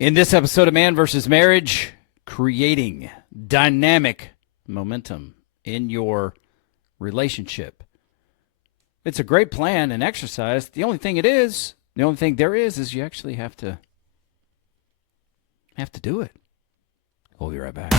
In this episode of Man vs. Marriage, creating dynamic momentum in your relationship. It's a great plan and exercise. The only thing there is you actually have to do it. We'll be right back.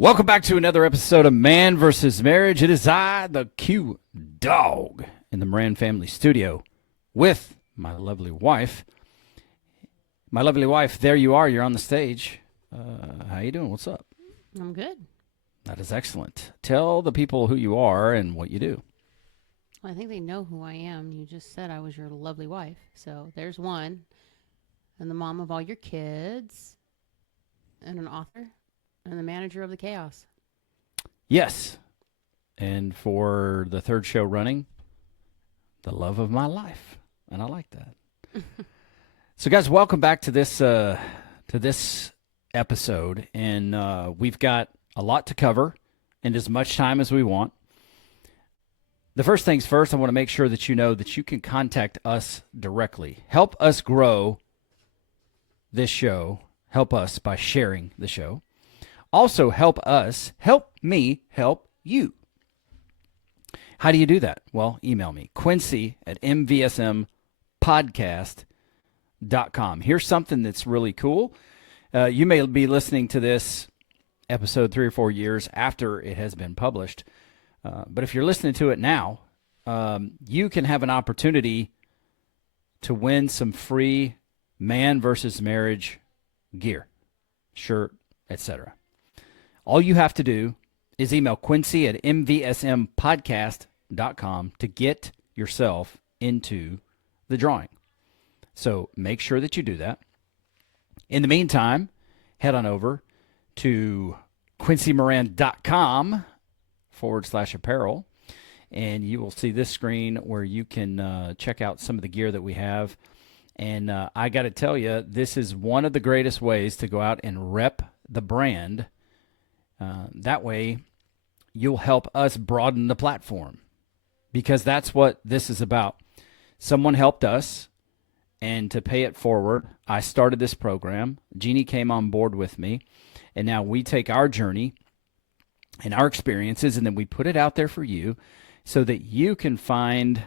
Welcome back to another episode of Man vs. Marriage. It is I, the Q Dog, in the Moran family studio with my lovely wife. My lovely wife, there you are. You're on the stage. How you doing? What's up? I'm good. That is excellent. Tell the people who you are and what you do. Well, I think they know who I am. You just said I was your lovely wife. So there's one. And the mom of all your kids. And an author. And the manager of the chaos. Yes. And for the third show running, the love of my life. And I like that. So, guys, welcome back to this episode. And we've got a lot to cover in as much time as we want. The first things first, I want to make sure that you know that you can contact us directly. Help us grow this show. Help us by sharing the show. Also, help me help you. How do you do that? Well, email me, Quincy@Manvsmarriagepodcast.com. Here's something that's really cool. You may be listening to this episode 3 or 4 years after it has been published. But if you're listening to it now, you can have an opportunity to win some free Man versus Marriage gear, shirt, etc. All you have to do is email Quincy@MVSMpodcast.com to get yourself into the drawing. So make sure that you do that. In the meantime, head on over to QuincyMoran.com/apparel, and you will see this screen where you can check out some of the gear that we have. And I got to tell you, this is one of the greatest ways to go out and rep the brand. That way, you'll help us broaden the platform, because that's what this is about. Someone helped us, and to pay it forward, I started this program. Jeannie came on board with me, and now we take our journey and our experiences, and then we put it out there for you so that you can find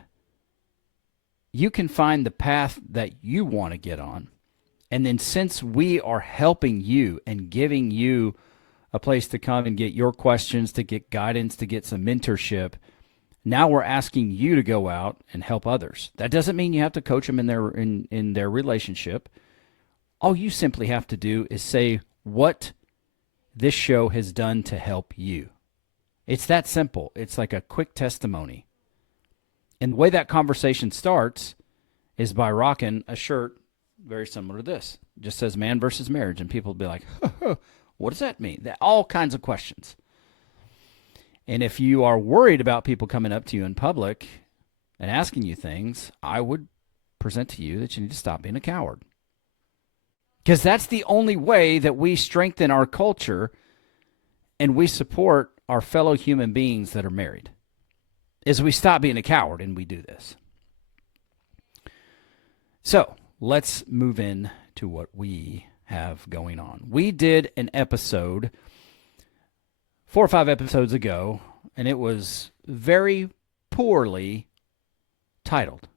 the path that you want to get on. And then since we are helping you and giving you a place to come and get your questions, to get guidance, to get some mentorship, now we're asking you to go out and help others. That doesn't mean you have to coach them in their relationship. All you simply have to do is say what this show has done to help you. It's that simple. It's like a quick testimony. And the way that conversation starts is by rocking a shirt very similar to this. It just says Man versus Marriage, and people will be like, what does that mean? All kinds of questions. And if you are worried about people coming up to you in public and asking you things, I would present to you that you need to stop being a coward. Because that's the only way that we strengthen our culture and we support our fellow human beings that are married, is we stop being a coward and we do this. So let's move in to what we have going on. We did an episode 4 or 5 episodes ago, and it was very poorly titled.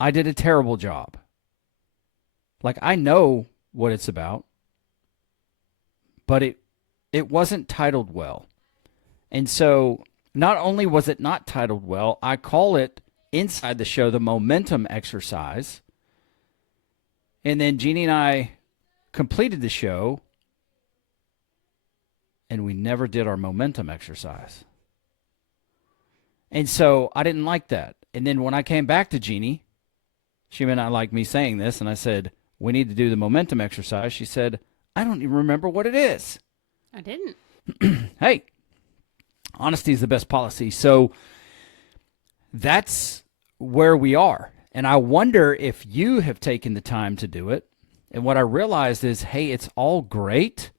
I did a terrible job. Like, I know what it's about, but it wasn't titled well. And so not only was it not titled well, I call it inside the show the momentum exercise. And then Jeannie and I completed the show, and we never did our momentum exercise. And so I didn't like that. And then when I came back to Jeannie She may not like me saying this. And I said, we need to do the momentum exercise. She said, I don't even remember what it is. I didn't. Hey, honesty is the best policy. So that's where we are. And I wonder if you have taken the time to do it. And what I realized is, hey, it's all great.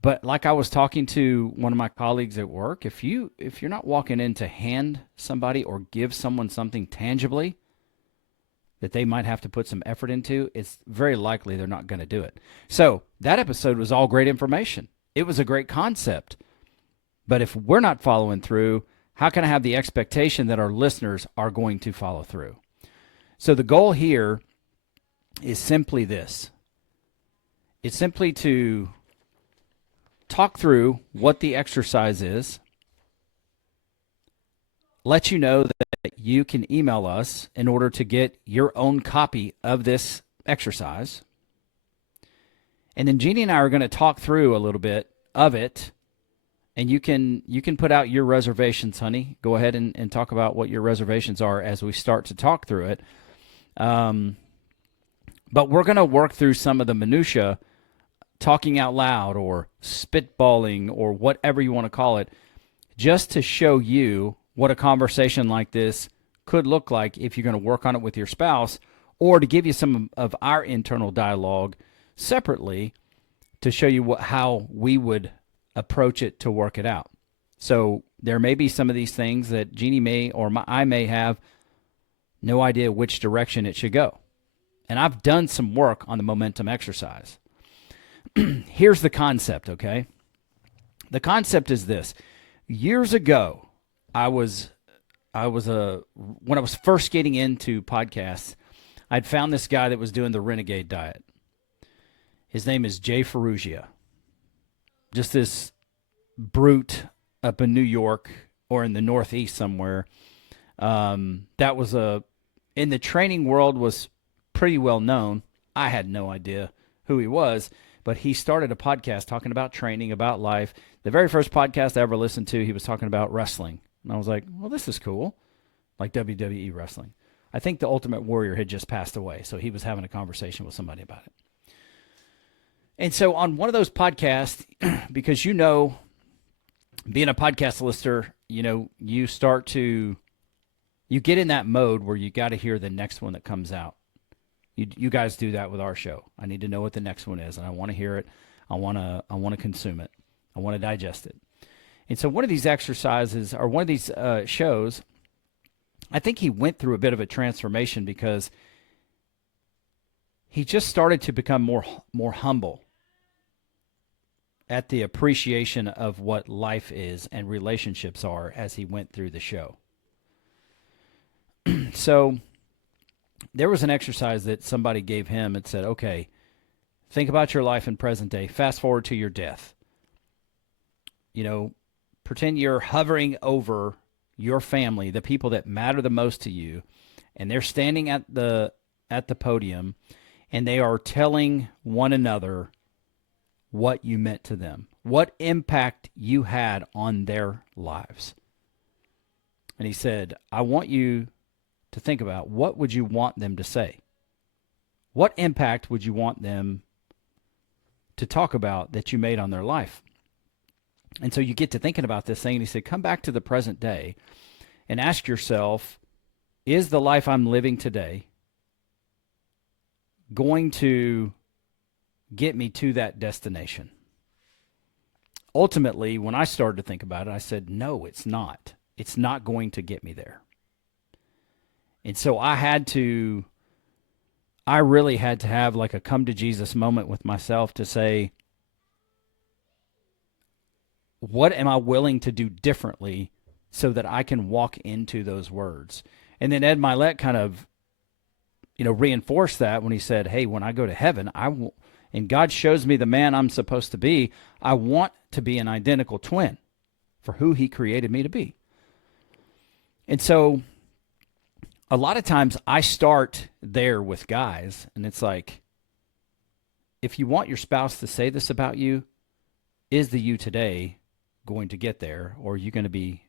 But like I was talking to one of my colleagues at work, if you're not walking in to hand somebody or give someone something tangibly that they might have to put some effort into, it's very likely they're not going to do it. So that episode was all great information. It was a great concept. But if we're not following through, how can I have the expectation that our listeners are going to follow through? So the goal here is simply this. It's simply to talk through what the exercise is, let you know that you can email us in order to get your own copy of this exercise. And then Jeannie and I are going to talk through a little bit of it. And you can put out your reservations, honey. Go ahead and talk about what your reservations are as we start to talk through it. But we're going to work through some of the minutia, talking out loud or spitballing or whatever you want to call it, just to show you what a conversation like this could look like if you're going to work on it with your spouse, or to give you some of our internal dialogue separately to show you how we would approach it to work it out. So there may be some of these things that Jeannie may or I may have no idea which direction it should go. And I've done some work on the momentum exercise. Here's the concept, okay? The concept is this. Years ago, when I was first getting into podcasts, I'd found this guy that was doing the Renegade Diet. His name is Jay Ferrugia. Just this brute up in New York or in the Northeast somewhere. That was in the training world was pretty well known. I had no idea who he was, but he started a podcast talking about training, about life. The very first podcast I ever listened to, he was talking about wrestling. And I was like, well, this is cool. Like WWE wrestling. I think the Ultimate Warrior had just passed away, so he was having a conversation with somebody about it. And so on one of those podcasts, because being a podcast listener, you get in that mode where you got to hear the next one that comes out. You guys do that with our show. I need to know what the next one is, and I want to hear it. I want to consume it. I want to digest it. And so one of these exercises or one of these shows, I think he went through a bit of a transformation because he just started to become more humble at the appreciation of what life is and relationships are as he went through the show. So there was an exercise that somebody gave him and said, okay, think about your life in present day. Fast forward to your death. Pretend you're hovering over your family, the people that matter the most to you, and they're standing at the podium, and they are telling one another what you meant to them, what impact you had on their lives. And he said, I want you to think about, what would you want them to say? What impact would you want them to talk about that you made on their life? And so you get to thinking about this thing, and he said, come back to the present day and ask yourself, is the life I'm living today going to get me to that destination? Ultimately, when I started to think about it, I said, no, it's not. It's not going to get me there. And so I really had to have like a come to Jesus moment with myself to say, what am I willing to do differently so that I can walk into those words? And then Ed Milet kind of, reinforced that when he said, hey, when I go to heaven, and God shows me the man I'm supposed to be, I want to be an identical twin for who he created me to be. And so a lot of times I start there with guys, and it's like, if you want your spouse to say this about you, is the you today going to get there, or are you going to be,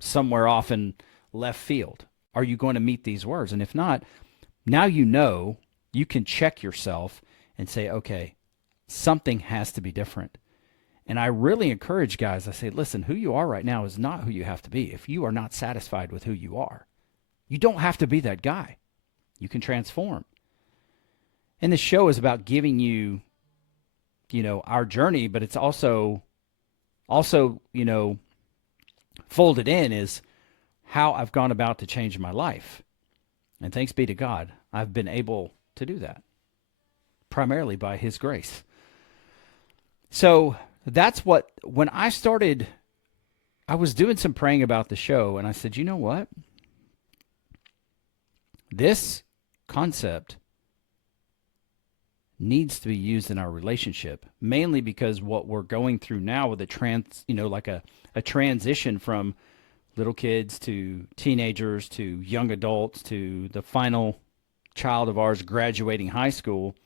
somewhere off in left field? are you going to meet these words? And if not, now you know, you can check yourself and say, okay, something has to be different. And I really encourage guys, I say, listen, who you are right now is not who you have to be. If you are not satisfied with who you are, you don't have to be that guy. You can transform. And the show is about giving you, our journey, but it's also, folded in is how I've gone about to change my life. And thanks be to God, I've been able to do that, primarily by His grace. So that's what, when I started, I was doing some praying about the show, and I said, you know what? This concept needs to be used in our relationship, mainly because what we're going through now with a transition from little kids to teenagers to young adults to the final child of ours graduating high school.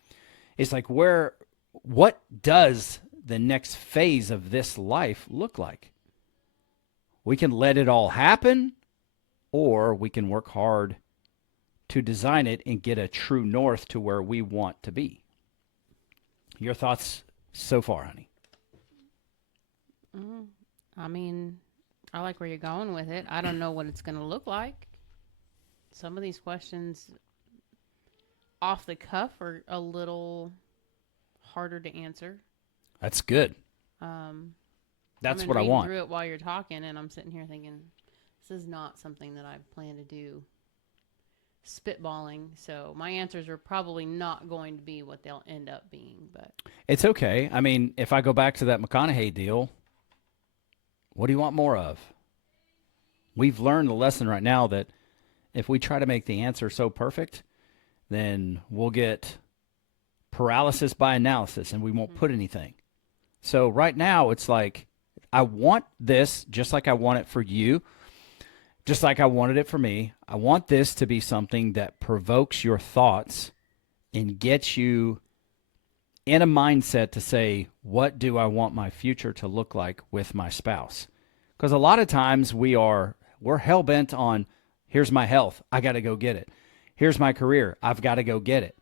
It's like, what does the next phase of this life look like? We can let it all happen, or we can work hard to design it and get a true north to where we want to be. Your thoughts so far, honey? I mean, I like where you're going with it. I don't know what it's going to look like. Some of these questions off the cuff are a little harder to answer. That's good. That's what I want. I'm through it while you're talking, and I'm sitting here thinking, this is not something that I plan to do. Spitballing, so my answers are probably not going to be what they'll end up being, but it's okay. I mean, if I go back to that McConaughey deal, what do you want more of? We've learned the lesson right now that if we try to make the answer so perfect, then we'll get paralysis by analysis and we won't put anything. So right now it's like, I want this just like I want it for you. Just like I wanted it for me. I want this to be something that provokes your thoughts and gets you in a mindset to say, what do I want my future to look like with my spouse? Because a lot of times we're hell-bent on, here's my health, I got to go get it. Here's my career, I've got to go get it.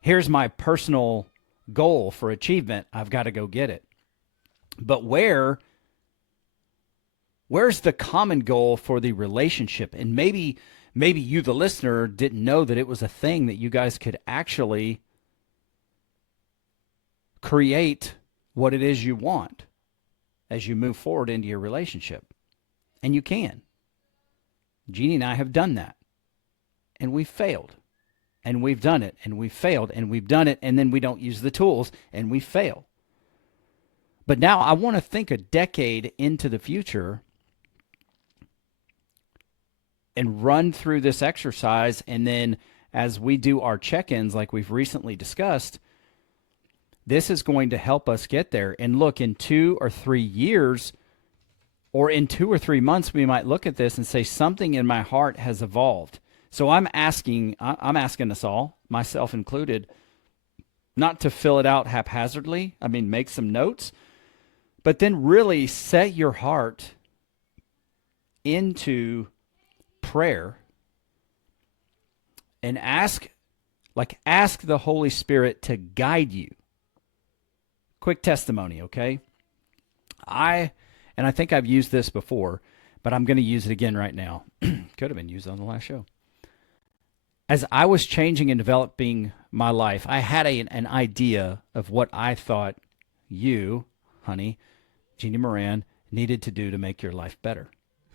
Here's my personal goal for achievement, I've got to go get it. But where's the common goal for the relationship? And maybe you, the listener, didn't know that it was a thing that you guys could actually create what it is you want as you move forward into your relationship. And you can. Jeannie and I have done that. And we've failed. And we've done it. And we've failed. And we've done it. And then we don't use the tools. And we fail. But now I want to think a decade into the future and run through this exercise. And then as we do our check-ins like we've recently discussed, this is going to help us get there. And look, in 2 or 3 years or in 2 or 3 months, we might look at this and say something in my heart has evolved. So I'm asking us all, myself included, not to fill it out haphazardly. I mean, make some notes, but then really set your heart into prayer and ask the Holy Spirit to guide you. Quick testimony, okay? I think I've used this before, but I'm going to use it again right now. Could have been used on the last show. As I was changing and developing my life, I had an idea of what I thought you, honey, Jeannie Moran, needed to do to make your life better.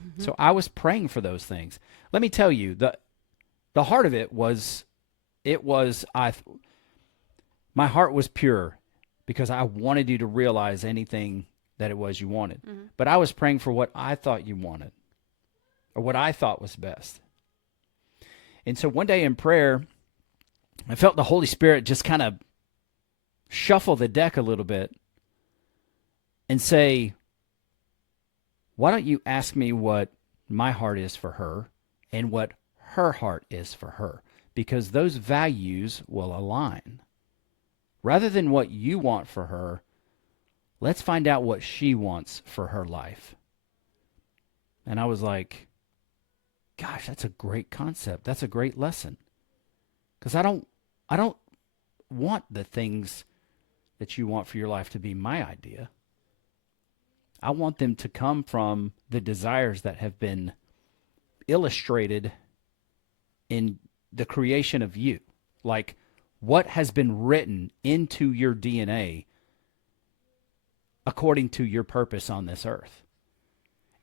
Mm-hmm. So I was praying for those things. Let me tell you, the heart of it was, my heart was pure because I wanted you to realize anything that it was you wanted. Mm-hmm. But I was praying for what I thought you wanted or what I thought was best. And so one day in prayer, I felt the Holy Spirit just kind of shuffle the deck a little bit and say, why don't you ask me what my heart is for her and what her heart is for her? Because those values will align. Rather than what you want for her, let's find out what she wants for her life. And I was like, gosh, that's a great concept. That's a great lesson. Because I don't want the things that you want for your life to be my idea. I want them to come from the desires that have been illustrated in the creation of you. Like what has been written into your DNA according to your purpose on this earth.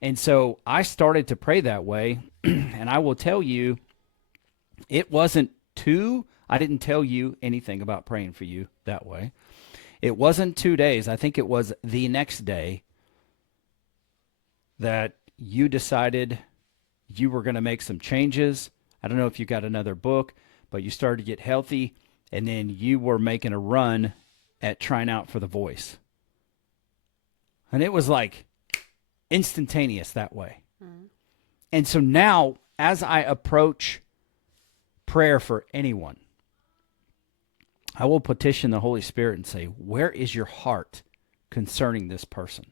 And so I started to pray that way. And I will tell you, it wasn't I didn't tell you anything about praying for you that way. It wasn't 2 days. I think it was the next day that you decided you were going to make some changes. I don't know if you got another book, but you started to get healthy, and then you were making a run at trying out for The Voice. And it was like instantaneous that way. Mm. And so now, as I approach prayer for anyone, I will petition the Holy Spirit and say, where is your heart concerning this person?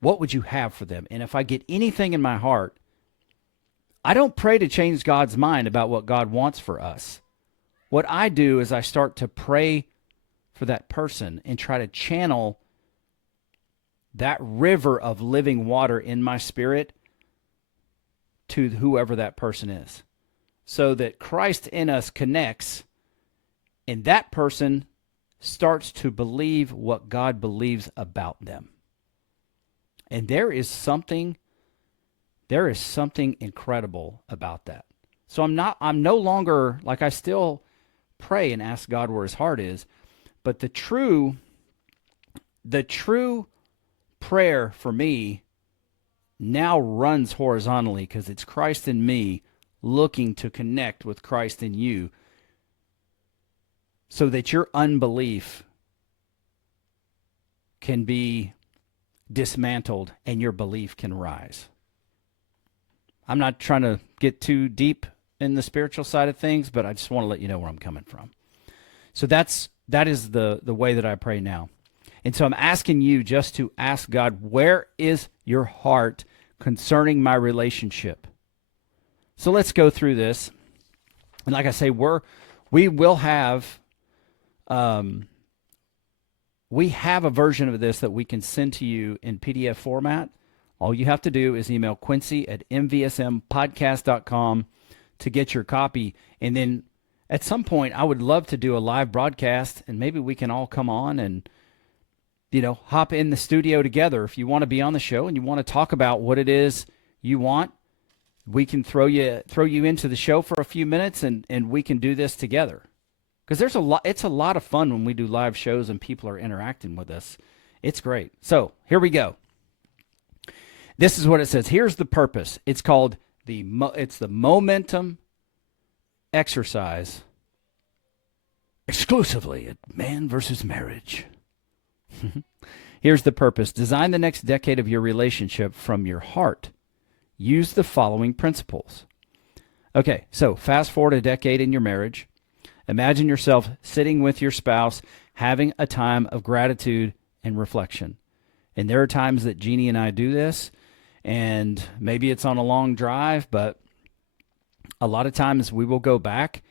What would you have for them? And if I get anything in my heart, I don't pray to change God's mind about what God wants for us. What I do is I start to pray for that person and try to channel that river of living water in my spirit to whoever that person is, so that Christ in us connects and that person starts to believe what God believes about them. And there is something incredible about that. So I'm no longer, like, I still pray and ask God where his heart is, but the true prayer for me now runs horizontally, because it's Christ in me looking to connect with Christ in you, so that your unbelief can be dismantled and your belief can rise. I'm not trying to get too deep in the spiritual side of things, but I just want to let you know where I'm coming from. So that is the way that I pray now. And so I'm asking you just to ask God, where is your heart concerning my relationship? So let's go through this. And like I say, we will have we have a version of this that we can send to you in PDF format. All you have to do is email Quincy@mvsmpodcast.com to get your copy. And then at some point, I would love to do a live broadcast, and maybe we can all come on and, hop in the studio together. If you want to be on the show and you want to talk about what it is you want, we can throw you into the show for a few minutes, and we can do this together. Because it's a lot of fun when we do live shows and people are interacting with us. It's great. So here we go. This is what it says. Here's the purpose. It's called the momentum exercise, exclusively at Man vs. Marriage. Here's the purpose. Design the next decade of your relationship from your heart. Use the following principles. Okay, so fast forward a decade in your marriage. Imagine yourself sitting with your spouse, having a time of gratitude and reflection. And there are times that Jeannie and I do this, and maybe it's on a long drive, but a lot of times we will go back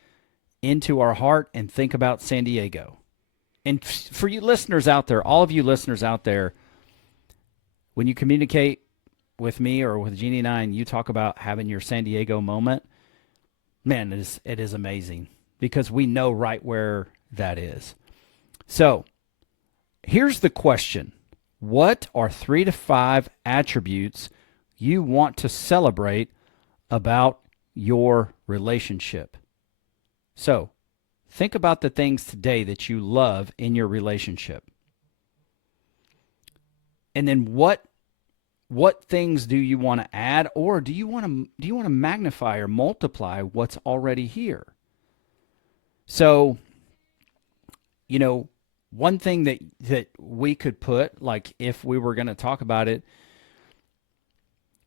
into our heart and think about San Diego. And for you listeners out there, all of you listeners out there, when you communicate with me or with Jeannie and I, and you talk about having your San Diego moment, man, it is amazing, because we know right where that is. So here's the question. What are 3 to 5 attributes you want to celebrate about your relationship? So think about the things today that you love in your relationship. And then what things do you want to add, or do you want to magnify or multiply what's already here? So, one thing that we could put, like if we were going to talk about it,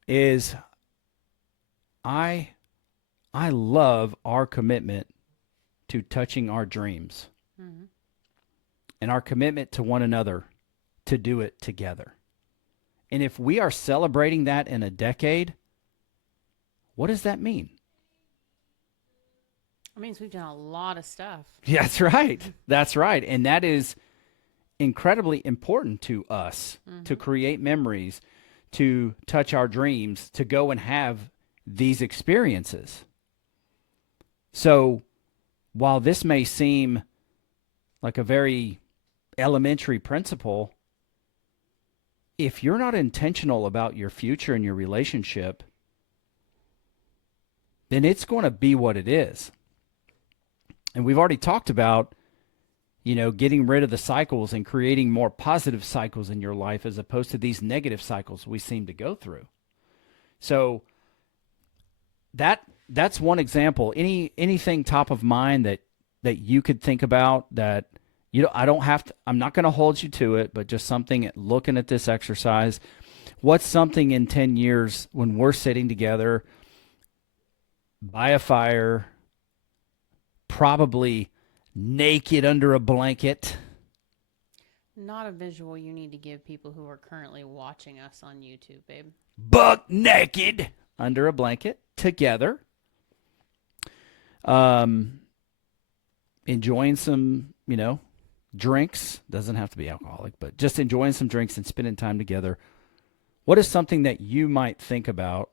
is I love our commitment to touching our dreams, mm-hmm. and our commitment to one another to do it together. And if we are celebrating that in a decade, What does that mean? It means we've done a lot of stuff. Yeah, that's right. That's right. And that is incredibly important to us to create memories, to touch our dreams, to go and have these experiences. So while this may seem like a very elementary principle, if you're not intentional about your future and your relationship, then it's going to be what it is. And we've already talked about, getting rid of the cycles and creating more positive cycles in your life as opposed to these negative cycles we seem to go through. So that's one example. Anything top of mind that you could think about that, I'm not going to hold you to it, but just something looking at this exercise. What's something in 10 years when we're sitting together by a fire, probably naked under a blanket? Not a visual you need to give people who are currently watching us on YouTube, babe. Buck naked under a blanket together. Enjoying some, drinks. Doesn't have to be alcoholic, but just enjoying some drinks and spending time together. What is something that you might think about,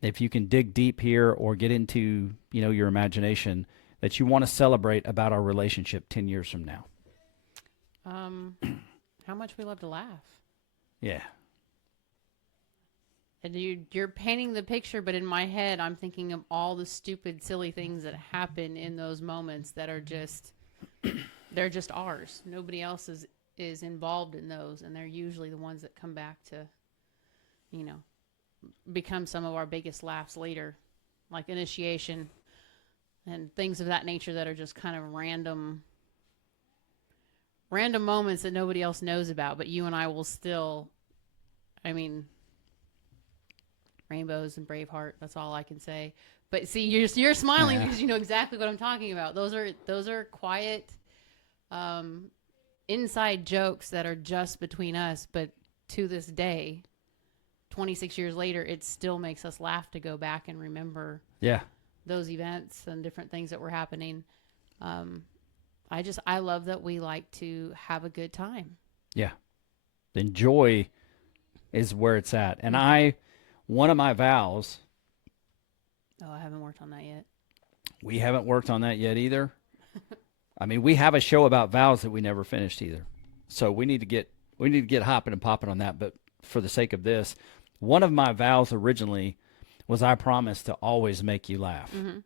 if you can dig deep here or get into, your imagination, that you want to celebrate about our relationship 10 years from now? How much we love to laugh. Yeah. And you're painting the picture, but in my head, I'm thinking of all the stupid, silly things that happen in those moments that are just, they're just ours. Nobody else is involved in those, and they're usually the ones that come back to, become some of our biggest laughs later, like initiation and things of that nature that are just kind of random moments that nobody else knows about, but you and I will still, rainbows and Braveheart, that's all I can say. But see, you're smiling because you know exactly what I'm talking about. Those are quiet inside jokes that are just between us, but to this day, 26 years later, it still makes us laugh to go back and remember those events and different things that were happening. I love that we like to have a good time. Yeah. Then joy is where it's at. And one of my vows. Oh, I haven't worked on that yet. We haven't worked on that yet either. We have a show about vows that we never finished either. So we need to get hopping and popping on that. But for the sake of this, one of my vows originally was I promised to always make you laugh. Mm-hmm.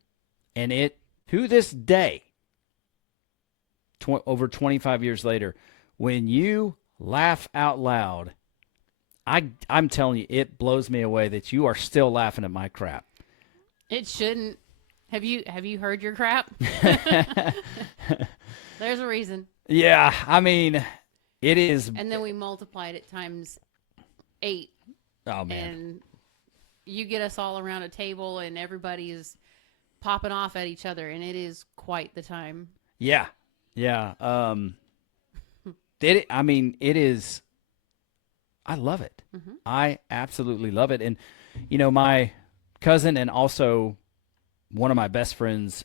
And it, to this day, over 25 years later, when you laugh out loud, I'm telling you, it blows me away that you are still laughing at my crap. It shouldn't. Have you heard your crap? There's a reason. Yeah, it is. And then we multiplied it times 8. Oh, man. And you get us all around a table and everybody is popping off at each other, and it is quite the time. Yeah. Yeah. It is. I love it. Mm-hmm. I absolutely love it. And, my cousin and also one of my best friends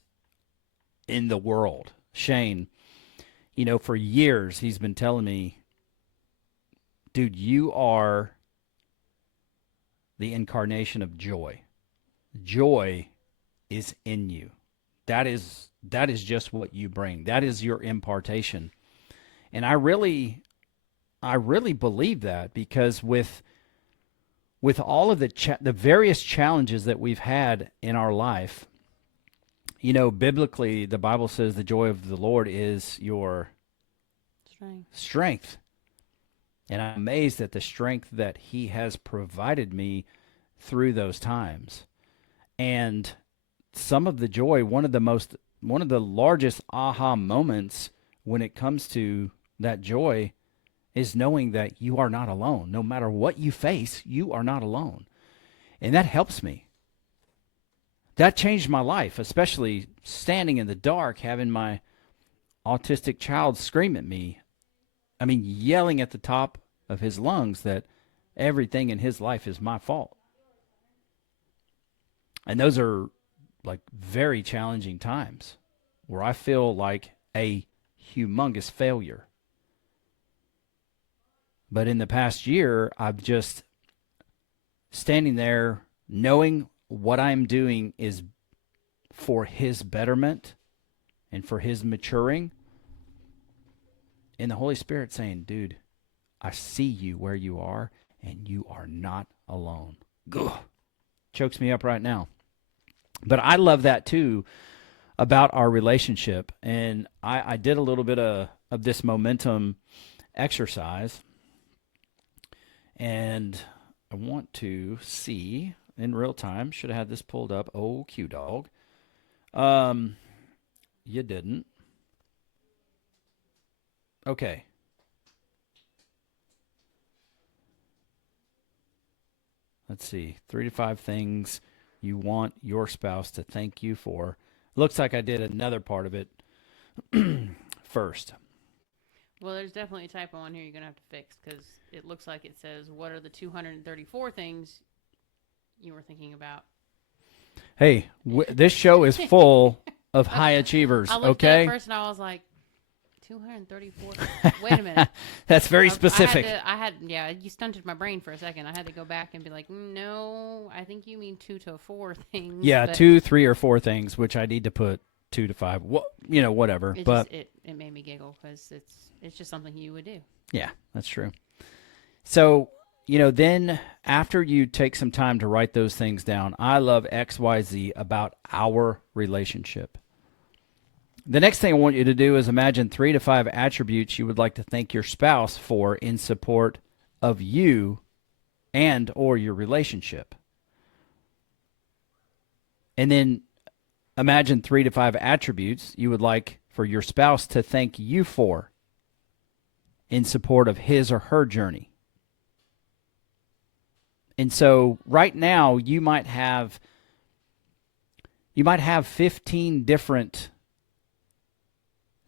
in the world, Shane, for years he's been telling me, dude, you are the incarnation of joy. Joy is in you. That is just what you bring. That is your impartation. And I really believe that, because with all of the various challenges that we've had in our life, biblically, the Bible says the joy of the Lord is your strength. And I'm amazed at the strength that he has provided me through those times. And some of the joy, one of the largest aha moments when it comes to that joy is knowing that you are not alone. No matter what you face, you are not alone. And that helps me. That changed my life, especially standing in the dark, having my autistic child scream at me. Yelling at the top of his lungs that everything in his life is my fault. And those are like very challenging times where I feel like a humongous failure. But in the past year, I've just standing there knowing what I'm doing is for his betterment and for his maturing. And the Holy Spirit saying, dude, I see you where you are, and you are not alone. Ugh. Chokes me up right now. But I love that too about our relationship. And I did a little bit of this momentum exercise. And I want to see in real time. Should have had this pulled up. Oh, Q dog. You didn't. Okay. Let's see. 3 to 5 things you want your spouse to thank you for. Looks like I did another part of it first. Well, there's definitely a typo on here you're going to have to fix because it looks like it says, what are the 234 things you were thinking about? Hey, this show is full of high achievers, I looked okay? at it first and I was like, 234? Wait a minute. That's very specific. Yeah, you stunted my brain for a second. I had to go back and be like, no, I think you mean 2 to 4 things. Yeah, 2, 3, or 4 things, which I need to put 2 to 5. Whatever. It made me giggle because it's just something you would do. Yeah, that's true. So, then after you take some time to write those things down, I love XYZ about our relationship. The next thing I want you to do is imagine 3 to 5 attributes you would like to thank your spouse for in support of you and or your relationship. And then imagine 3 to 5 attributes you would like for your spouse to thank you for in support of his or her journey. And so right now you might have 15 different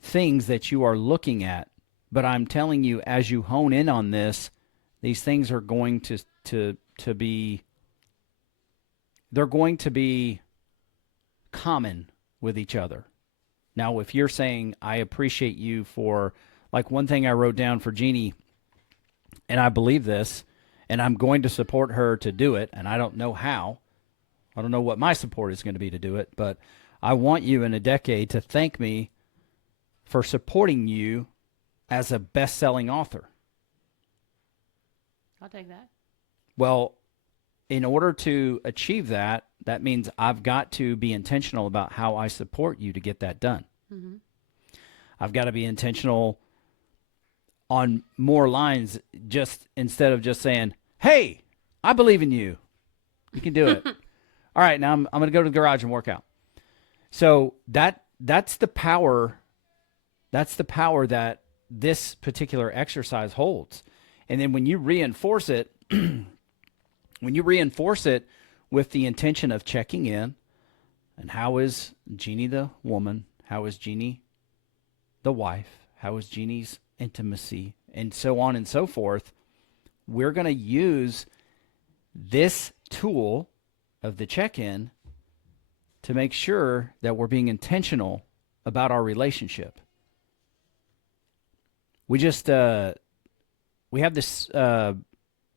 things that you are looking at, but I'm telling you, as you hone in on this, these things are going to be common with each other. Now, if you're saying, I appreciate you for, like one thing I wrote down for Jeannie, and I believe this, and I'm going to support her to do it, and I don't know how. I don't know what my support is going to be to do it, but I want you in a decade to thank me for supporting you as a best-selling author. I'll take that. Well, in order to achieve that, that means I've got to be intentional about how I support you to get that done. Mm-hmm. I've got to be intentional on more lines, just instead of just saying, hey, I believe in you. You can do it. All right, now I'm going to go to the garage and work out. So that's the power. That's the power that this particular exercise holds. And then when you reinforce it, with the intention of checking in, and how is Jeannie the woman? How is Jeannie the wife? How is Jeannie's intimacy? And so on and so forth. We're going to use this tool of the check-in to make sure that we're being intentional about our relationship. We have this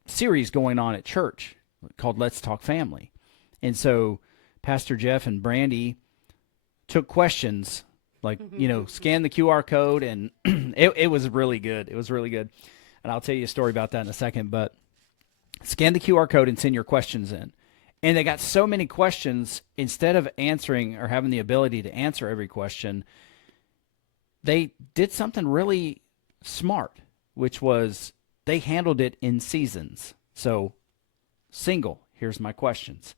series going on at church called Let's Talk Family. And so Pastor Jeff and Brandy took questions like, scan the QR code, and it was really good. It was really good. And I'll tell you a story about that in a second, but scan the QR code and send your questions in. And they got so many questions, instead of answering or having the ability to answer every question, they did something really smart, which was they handled it in seasons. So, single, here's my questions.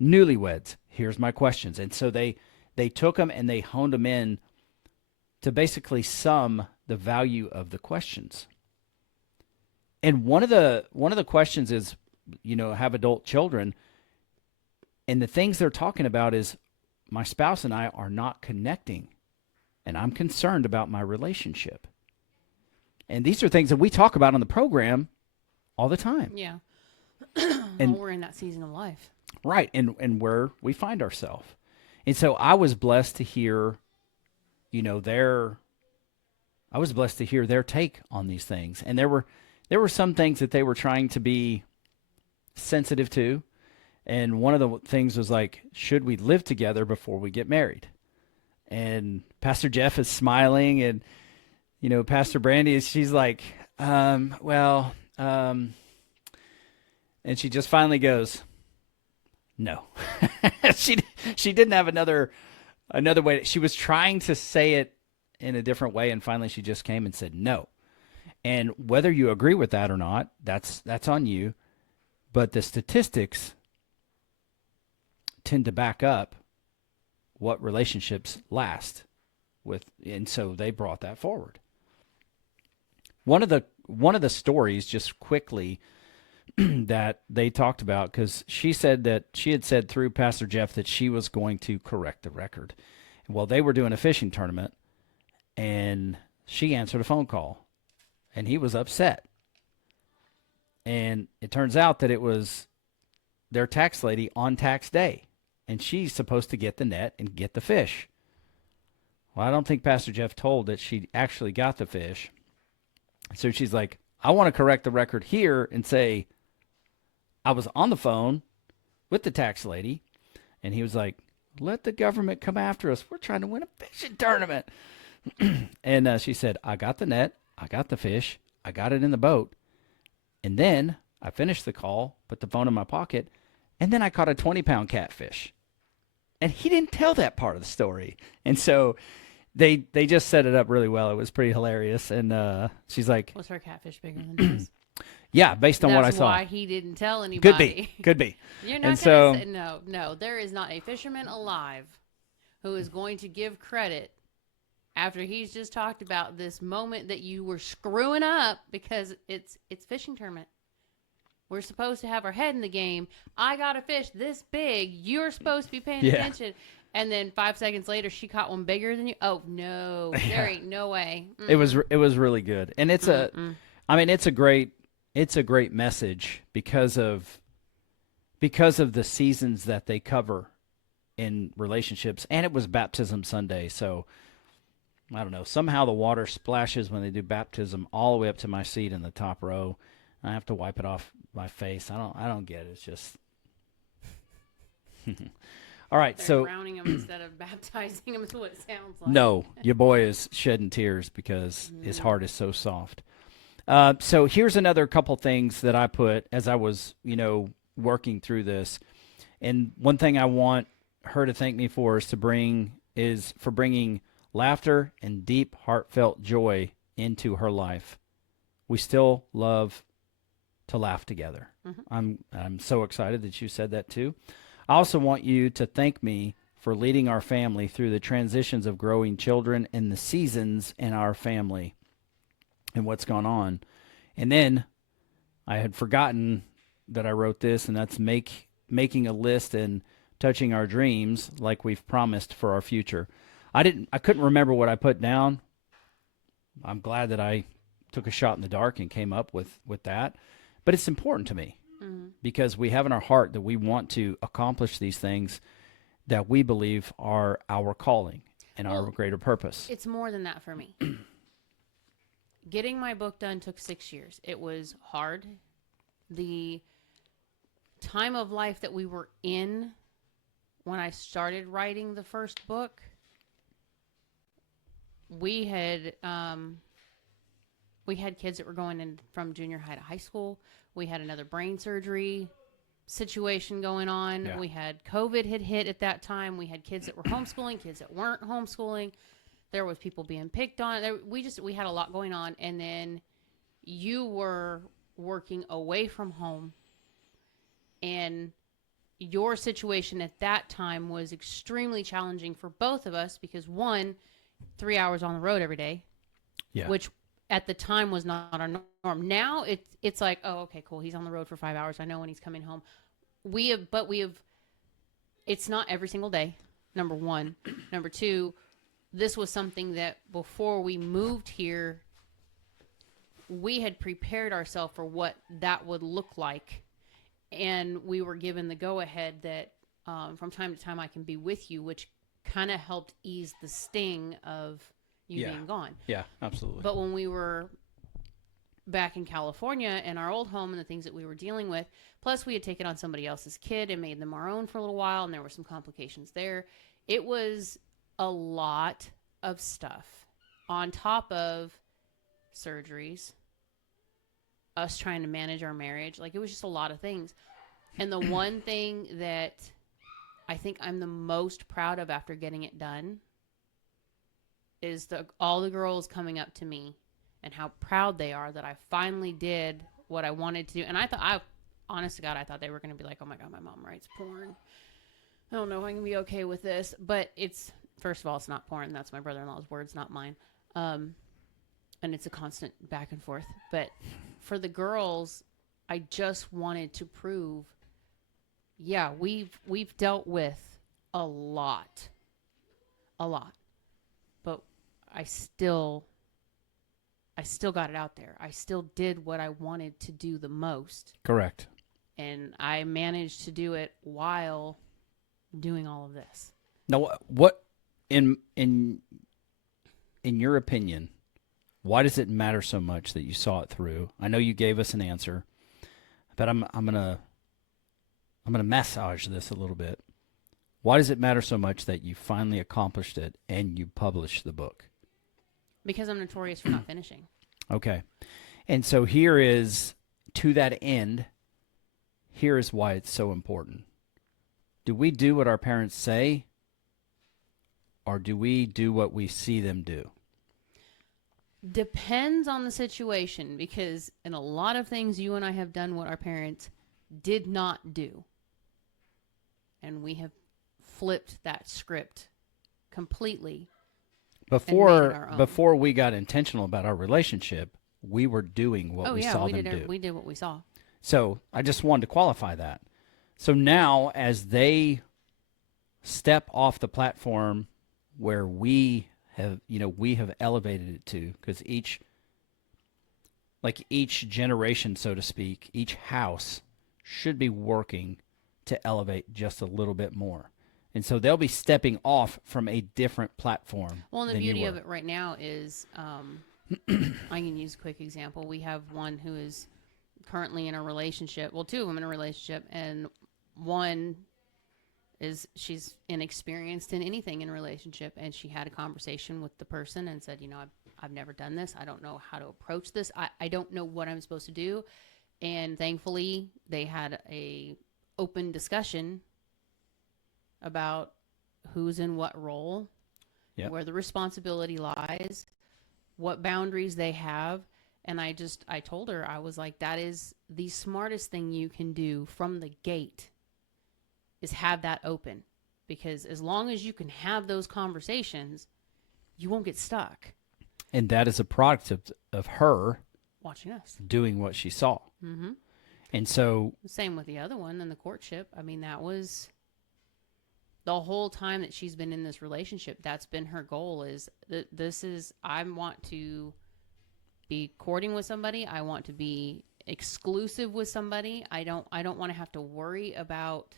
Newlyweds, here's my questions. And so they took them and they honed them in to basically sum the value of the questions. And one of the questions is, have adult children. And the things they're talking about is, my spouse and I are not connecting, and I'm concerned about my relationship. And these are things that we talk about on the program all the time. Yeah. And well, we're in that season of life. Right. And where we find ourselves. And so I was blessed to hear, you know, I was blessed to hear their take on these things. And there were some things that they were trying to be sensitive to. And one of the things was like, should we live together before we get married? And Pastor Jeff is smiling, and you know, Pastor Brandy she's like, well, and she just finally goes, no. she she didn't have another way. She was trying to say it in a different way, and finally she just came and said no. And whether you agree with that or not, that's on you. But the statistics tend to back up what relationships last with, and so they brought that forward. One of the stories, just quickly, that they talked about, because she said that she had said through Pastor Jeff that she was going to correct the record. Well, they were doing a fishing tournament, and she answered a phone call, and he was upset. And it turns out that it was their tax lady on tax day, and she's supposed to get the net and get the fish. Well, I don't think Pastor Jeff told that she actually got the fish. So she's like, I want to correct the record here and say, I was on the phone with the tax lady, and he was like, let the government come after us. We're trying to win a fishing tournament. And she said, I got the net. I got the fish. I got it in the boat. And then I finished the call, put the phone in my pocket, and then I caught a 20-pound catfish. And he didn't tell that part of the story. And so they just set it up really well. It was pretty hilarious. And she's like, Was her catfish bigger than his? yeah, based on what I That's saw. why he didn't tell anybody. Could be. You're And not so- going to say, no, there is not a fisherman alive who is going to give credit after he's just talked about this moment that you were screwing up because it's fishing tournament. We're supposed to have our head in the game. I got a fish this big. You're supposed to be paying attention. And then 5 seconds later, she caught one bigger than you. Oh, no. There ain't no way. Mm-mm. It was really good. And it's it's a great message because of the seasons that they cover in relationships. And it was Baptism Sunday, so I don't know. Somehow the water splashes when they do baptism all the way up to my seat in the top row. I have to wipe it off my face. I don't get it. It's just all right. They're So drowning him instead of baptizing him is what it sounds like. no, your boy is shedding tears because his heart is so soft. So here's another couple things that I put as I was, working through this. And one thing I want her to thank me for is for bringing laughter and deep, heartfelt joy into her life. We still love to laugh together. Mm-hmm. I'm so excited that you said that too. I also want you to thank me for leading our family through the transitions of growing children and the seasons in our family and what's gone on. And then I had forgotten that I wrote this, and that's making a list and touching our dreams like we've promised for our future. I couldn't remember what I put down. I'm glad that I took a shot in the dark and came up with that. But it's important to me because we have in our heart that we want to accomplish these things that we believe are our calling and our greater purpose. It's more than that for me. Getting my book done took 6 years. It was hard. The time of life that we were in when I started writing the first book, we had kids that were going in from junior high to high school. We had another brain surgery situation going on. Yeah. We had COVID had hit at that time. We had kids that were homeschooling, kids that weren't homeschooling. There was people being picked on. We had a lot going on. And then you were working away from home. And your situation at that time was extremely challenging for both of us because, one, 3 hours on the road every day, which at the time was not our norm. Now it's like, oh, okay, cool. He's on the road for 5 hours. I know when he's coming home. It's not every single day, number one. Number two, this was something that before we moved here, we had prepared ourselves for what that would look like. And we were given the go ahead that from time to time I can be with you, which kind of helped ease the sting of you Yeah. being gone. Yeah, absolutely. But when we were back in California in our old home and the things that we were dealing with, plus we had taken on somebody else's kid and made them our own for a little while, and there were some complications there. It was a lot of stuff on top of surgeries, us trying to manage our marriage. Like, it was just a lot of things. And the one thing that I think I'm the most proud of after getting it done is all the girls coming up to me and how proud they are that I finally did what I wanted to do. And honest to God, I thought they were going to be like, oh my God, my mom writes porn. I don't know if I can be okay with this. But first of all, it's not porn. That's my brother-in-law's words, not mine. And it's a constant back and forth. But for the girls, I just wanted to prove, yeah, we've dealt with a lot. But I still got it out there. I still did what I wanted to do the most. Correct. And I managed to do it while doing all of this. Now, what in your opinion, why does it matter so much that you saw it through? I know you gave us an answer, but I'm gonna massage this a little bit. Why does it matter so much that you finally accomplished it and you published the book? Because I'm notorious for not finishing. Okay. And so here is, to that end, here is why it's so important. Do we do what our parents say, or do we do what we see them do? Depends on the situation, because in a lot of things you and I have done what our parents did not do. And we have flipped that script completely. Before we got intentional about our relationship, we were doing what we saw them do. We did what we saw. So I just wanted to qualify that. So now, as they step off the platform where we have elevated it to, because each generation, so to speak, each house should be working to elevate just a little bit more. And so they'll be stepping off from a different platform. Well, and the beauty of it right now is, I can use a quick example. We have one who is currently in a relationship. Well, two of them in a relationship, and one she's inexperienced in anything in a relationship, and she had a conversation with the person and said, I've never done this. I don't know how to approach this. I don't know what I'm supposed to do. And thankfully, they had a open discussion about who's in what role, yep, where the responsibility lies, what boundaries they have. And I told her, I was like, that is the smartest thing you can do from the gate, is have that open. Because as long as you can have those conversations, you won't get stuck. And that is a product of her watching us doing what she saw. Mm-hmm. And so, same with the other one in the courtship. I mean, that was the whole time that she's been in this relationship. That's been her goal, is I want to be courting with somebody. I want to be exclusive with somebody. I don't want to have to worry about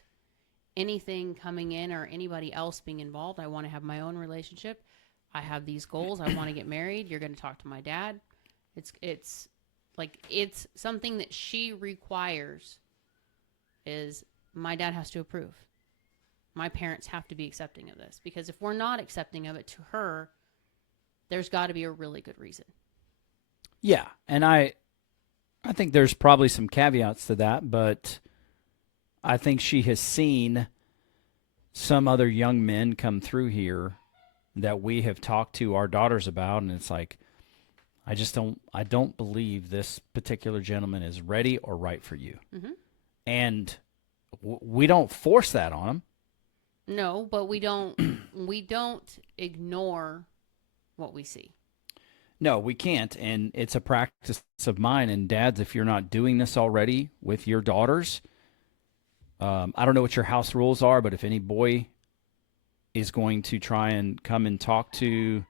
anything coming in or anybody else being involved. I want to have my own relationship. I have these goals. I want to get married. You're going to talk to my dad. It's something that she requires, is my dad has to approve. My parents have to be accepting of this, because if we're not accepting of it to her, there's got to be a really good reason. Yeah, and I think there's probably some caveats to that, but I think she has seen some other young men come through here that we have talked to our daughters about, and it's like, I don't believe this particular gentleman is ready or right for you. Mm-hmm. And we don't force that on them. No, but we don't ignore what we see. No, we can't. And it's a practice of mine. And dads, if you're not doing this already with your daughters, I don't know what your house rules are, but if any boy is going to try and come and talk to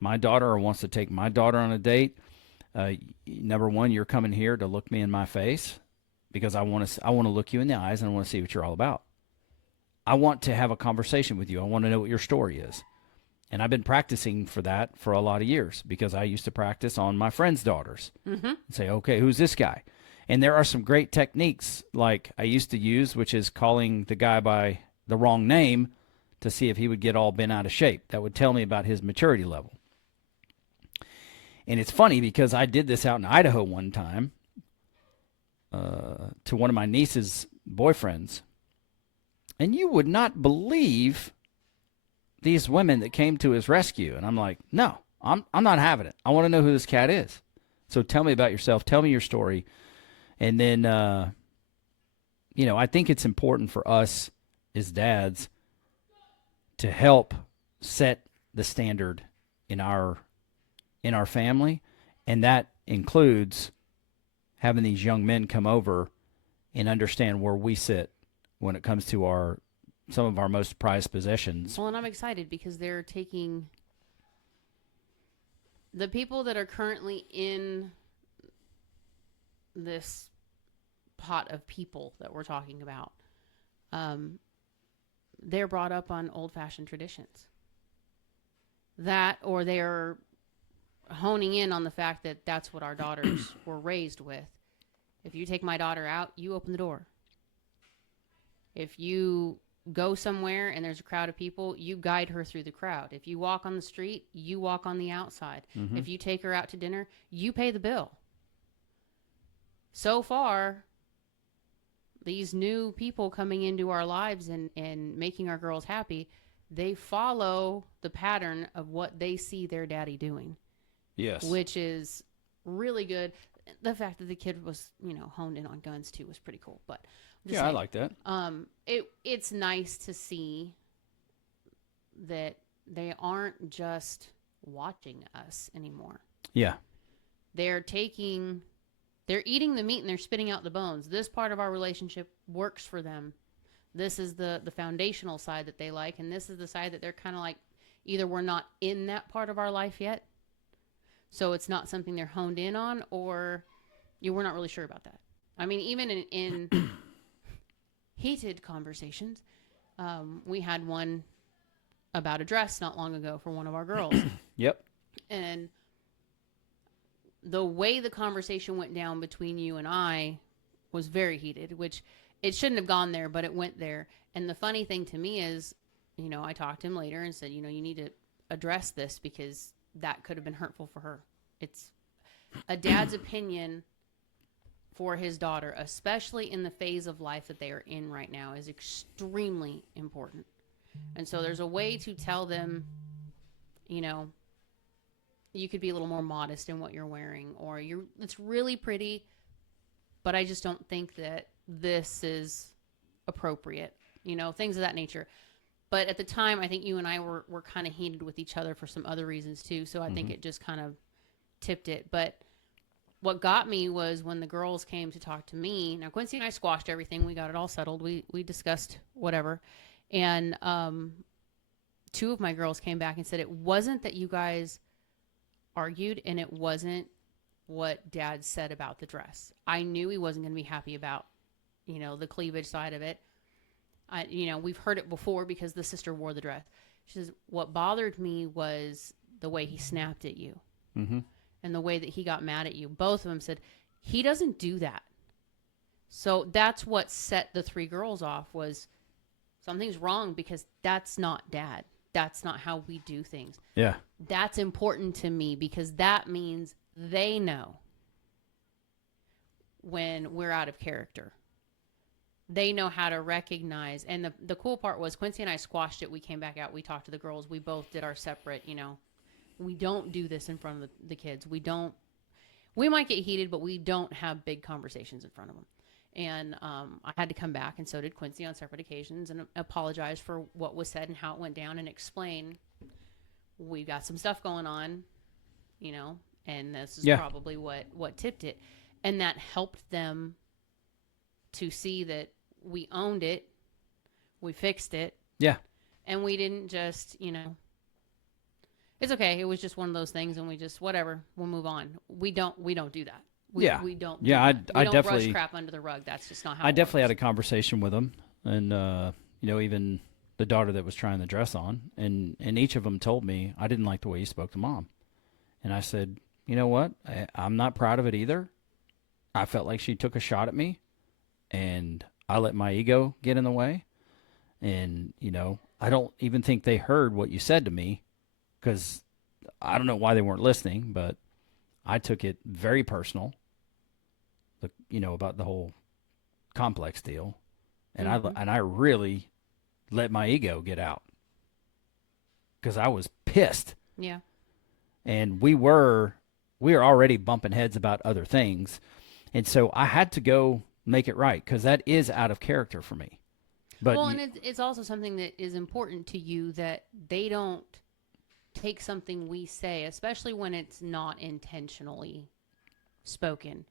my daughter or wants to take my daughter on a date, number one, you're coming here to look me in my face because I want to look you in the eyes and I want to see what you're all about. I want to have a conversation with you. I want to know what your story is. And I've been practicing for that for a lot of years because I used to practice on my friends' daughters and say, okay, who's this guy? And there are some great techniques like I used to use, which is calling the guy by the wrong name to see if he would get all bent out of shape. That would tell me about his maturity level. And it's funny because I did this out in Idaho one time to one of my niece's boyfriends. And you would not believe these women that came to his rescue. And I'm like, no, I'm not having it. I want to know who this cat is. So tell me about yourself. Tell me your story. And then, I think it's important for us as dads to help set the standard in our family. And that includes having these young men come over and understand where we sit when it comes to some of our most prized possessions. Well, and I'm excited because they're taking the people that are currently in this pot of people that we're talking about. They're brought up on old-fashioned traditions. That, or they're honing in on the fact that that's what our daughters were raised with. If you take my daughter out, you open the door. If you go somewhere and there's a crowd of people, you guide her through the crowd. If you walk on the street, you walk on the outside. Mm-hmm. If you take her out to dinner, you pay the bill. So far, these new people coming into our lives and making our girls happy, they follow the pattern of what they see their daddy doing. Yes. Which is really good. The fact that the kid was, honed in on guns too was pretty cool. But yeah, I like that. It's nice to see that they aren't just watching us anymore. Yeah. They're eating the meat and they're spitting out the bones. This part of our relationship works for them. This is the foundational side that they like, and this is the side that they're kind of like, either we're not in that part of our life yet, so it's not something they're honed in on, or we're not really sure about that. I mean, even in heated conversations, we had one about a dress not long ago for one of our girls. Yep. And the way the conversation went down between you and I was very heated, which it shouldn't have gone there, but it went there. And the funny thing to me is, I talked to him later and said, you need to address this because that could have been hurtful for her. It's a dad's opinion for his daughter, especially in the phase of life that they are in right now, is extremely important. And so there's a way to tell them, you could be a little more modest in what you're wearing, or it's really pretty, but I just don't think that this is appropriate, things of that nature. But at the time, I think you and I were kind of heated with each other for some other reasons too. So I think it just kind of tipped it. But what got me was when the girls came to talk to me. Now, Quincy and I squashed everything. We got it all settled. We discussed whatever. And two of my girls came back and said, it wasn't that you guys argued, and it wasn't what Dad said about the dress. I knew he wasn't going to be happy about, the cleavage side of it. We've heard it before because the sister wore the dress. She says, what bothered me was the way he snapped at you. Mm-hmm. And the way that he got mad at you. Both of them said, he doesn't do that. So that's what set the three girls off, was something's wrong because that's not Dad. That's not how we do things. Yeah. That's important to me because that means they know when we're out of character. They know how to recognize. And the cool part was Quincy and I squashed it. We came back out. We talked to the girls. We both did our separate, we don't do this in front of the kids. We might get heated, but we don't have big conversations in front of them. And I had to come back, and so did Quincy on separate occasions, and apologize for what was said and how it went down, and explain we got some stuff going on, and this is probably what tipped it. And that helped them to see that we owned it, we fixed it. Yeah. And we didn't just, it's okay. It was just one of those things, and we just, whatever, we'll move on. We don't do that. We don't. Yeah, do that. I We don't definitely brush crap under the rug. That's just not how. I it definitely had works. a conversation with them, and even the daughter that was trying the dress on, and each of them told me I didn't like the way you spoke to mom, and I said, you know what, I'm not proud of it either. I felt like she took a shot at me, and I let my ego get in the way, and I don't even think they heard what you said to me, because I don't know why they weren't listening, but I took it very personal, about the whole complex deal, and Mhm. I really let my ego get out because I was pissed, Yeah. and we were already bumping heads about other things, and so I had to go make it right because that is out of character for me. But Well, and it's also something that is important to you that they don't take something we say, especially when it's not intentionally spoken,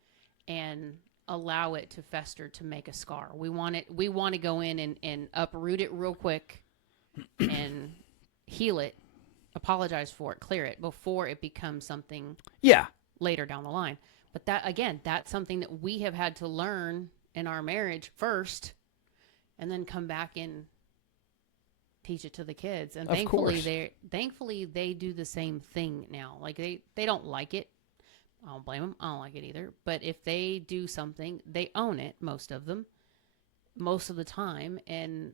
and allow it to fester to make a scar. We want to go in and uproot it real quick and heal it, apologize for it, clear it before it becomes something yeah, later down the line. But that again, that's something that we have had to learn in our marriage first and then come back and teach it to the kids. And of course. thankfully they do the same thing now. Like they don't like it. I don't blame them. I don't like it either. But if they do something, they own it, most of them, most of the time. And,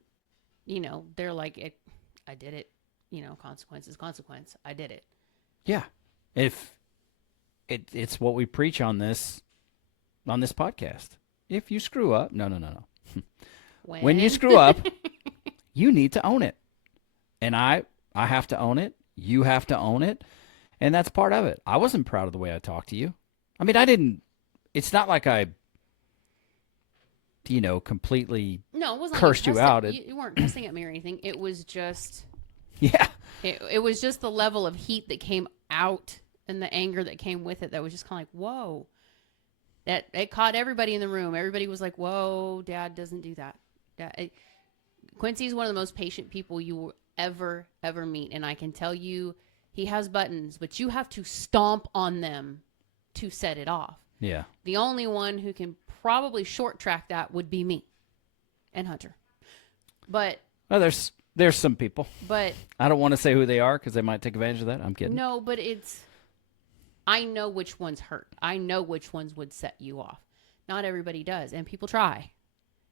they're like, I did it. Consequence is consequence. I did it. Yeah, if it's what we preach on this podcast. If you screw up, no. When you When? screw up, you need to own it. And I have to own it. You have to own it. And that's part of it. I wasn't proud of the way I talked to you. I mean, I didn't, it's not like I, completely No, it wasn't like cursed you out. you weren't cussing at me or anything. It was just Yeah. it was just the level of heat that came out and the anger that came with it that was just kind of like, whoa. That it caught everybody in the room. Everybody was like, whoa, Dad doesn't do that. Quincy's one of the most patient people you will ever meet. And I can tell you he has buttons, but you have to stomp on them to set it off. Yeah. The only one who can probably short track that would be me and Hunter. But Well, there's some people. but I don't want to say who they are because they might take advantage of that. I'm kidding. no, but I know which ones hurt. I know which ones would set you off. Not everybody does, and people try.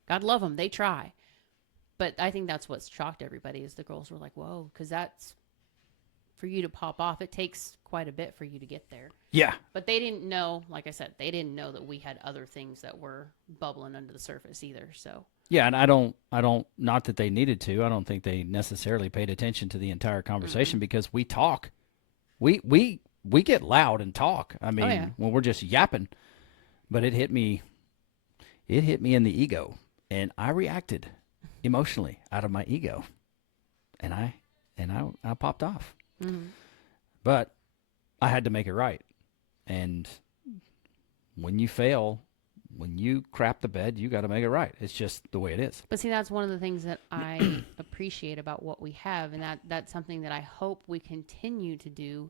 God love them, they try. But I think that's what's shocked everybody is the girls were like, "Whoa," because that's for you to pop off. It takes quite a bit for you to get there. Yeah. But they didn't know, like I said, they didn't know that we had other things that were bubbling under the surface either. So Yeah, and I don't, not that they needed to. I don't think they necessarily paid attention to the entire conversation because we talk. We get loud and talk. I mean, yeah. when we're just yapping, but it hit me in the ego, and I reacted emotionally out of my ego, and I popped off. Mhm. But I had to make it right. And when you fail, when you crap the bed, you got to make it right. It's just the way it is. But see, that's one of the things that I appreciate about what we have, and that's something that I hope we continue to do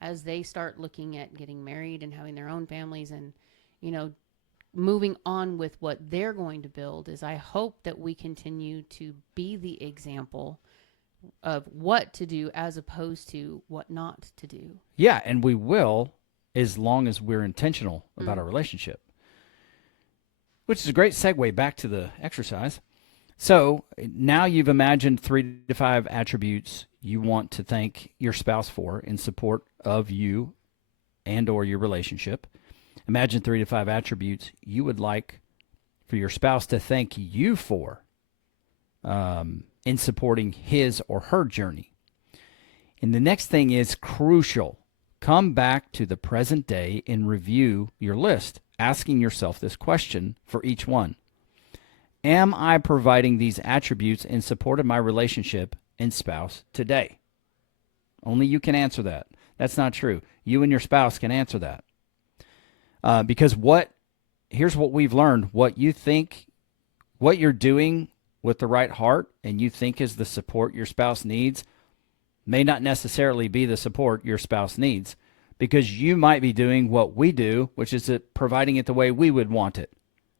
as they start looking at getting married and having their own families and, moving on with what they're going to build. Is I hope that we continue to be the example of what to do as opposed to what not to do. Yeah, and we will as long as we're intentional about our relationship. Which is a great segue back to the exercise. So now you've imagined 3 to 5 attributes you want to thank your spouse for in support of you and or your relationship. Imagine 3 to 5 attributes you would like for your spouse to thank you for in supporting his or her journey. And the next thing is crucial. Come back to the present day and review your list, asking yourself this question for each one. Am I providing these attributes in support of my relationship and spouse today? Only you can answer that. That's not true. You and your spouse can answer that. Because here's what we've learned. What you think, what you're doing with the right heart and you think is the support your spouse needs may not necessarily be the support your spouse needs. because you might be doing what we do, which is providing it the way we would want it,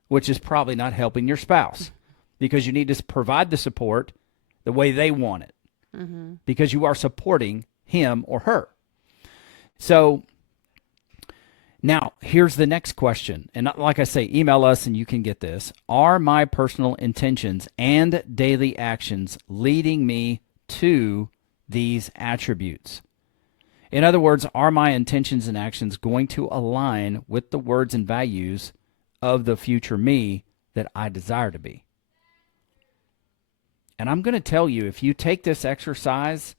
which is probably not helping your spouse because you need to provide the support the way they want it because you are supporting him or her. So now here's the next question. And like I say, email us and you can get this. Are my personal intentions and daily actions leading me to these attributes? In other words, are my intentions and actions going to align with the words and values of the future me that I desire to be? And I'm going to tell you, if you take this exercise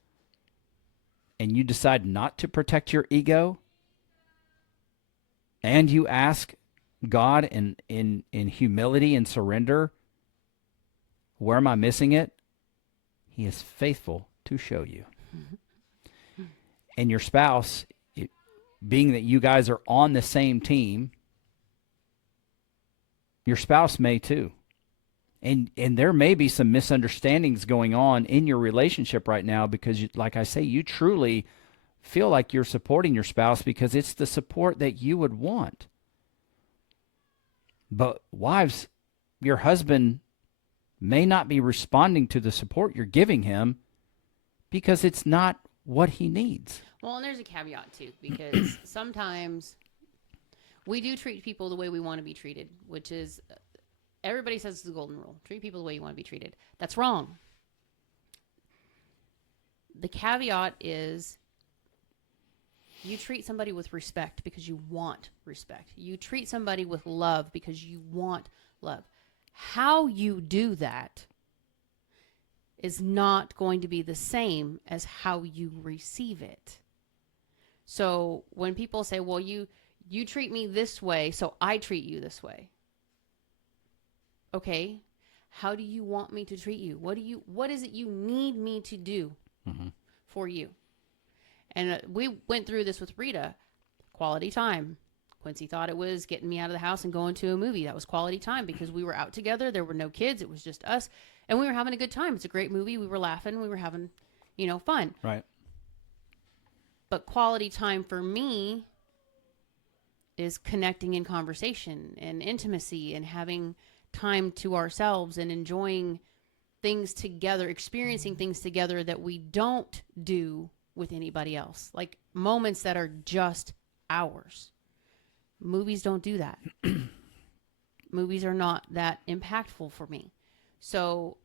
and you decide not to protect your ego, and you ask God in humility and surrender, where am I missing it? He is faithful to show you. And your spouse, being that you guys are on the same team, your spouse may too. And there may be some misunderstandings going on in your relationship right now because, like I say, you truly feel like you're supporting your spouse because it's the support that you would want. But wives, your husband may not be responding to the support you're giving him because it's not what he needs. Well, and there's a caveat too, because sometimes we do treat people the way we want to be treated, which is everybody says it's the golden rule. Treat people the way you want to be treated. That's wrong. The caveat is you treat somebody with respect because you want respect. You treat somebody with love because you want love. How you do that is not going to be the same as how you receive it. So when people say, well, you treat me this way, so I treat you this way. Okay, how do you want me to treat you? What is it you need me to do for you? And we went through this with Rita. Quality time. Quincy thought it was getting me out of the house and going to a movie. That was quality time because we were out together. There were no kids. It was just us. And we were having a good time. It's a great movie. We were laughing. We were having, fun. Right. But quality time for me is connecting in conversation and intimacy and having time to ourselves and enjoying things together, experiencing things together that we don't do with anybody else. Like moments that are just ours. Movies don't do that. Movies are not that impactful for me. So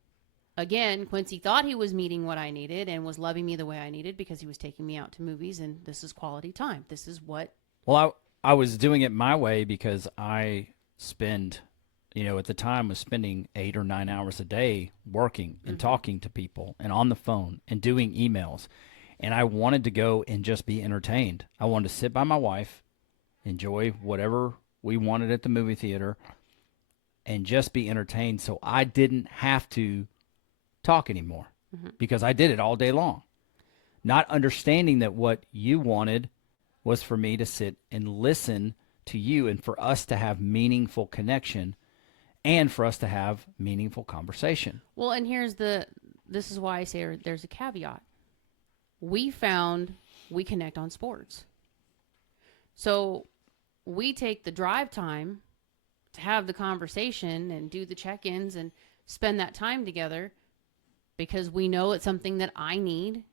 again, Quincy thought he was meeting what I needed and was loving me the way I needed because he was taking me out to movies, and this is quality time. This is what... Well, I was doing it my way because I spend, at the time was spending 8 or 9 hours a day working and talking to people and on the phone and doing emails. And I wanted to go and just be entertained. I wanted to sit by my wife, enjoy whatever we wanted at the movie theater, and just be entertained so I didn't have to talk anymore because I did it all day long. Not understanding that what you wanted was for me to sit and listen to you and for us to have meaningful connection and for us to have meaningful conversation. Well, and this is why I say there's a caveat. We found we connect on sports. So we take the drive time to have the conversation and do the check-ins and spend that time together because we know it's something that I need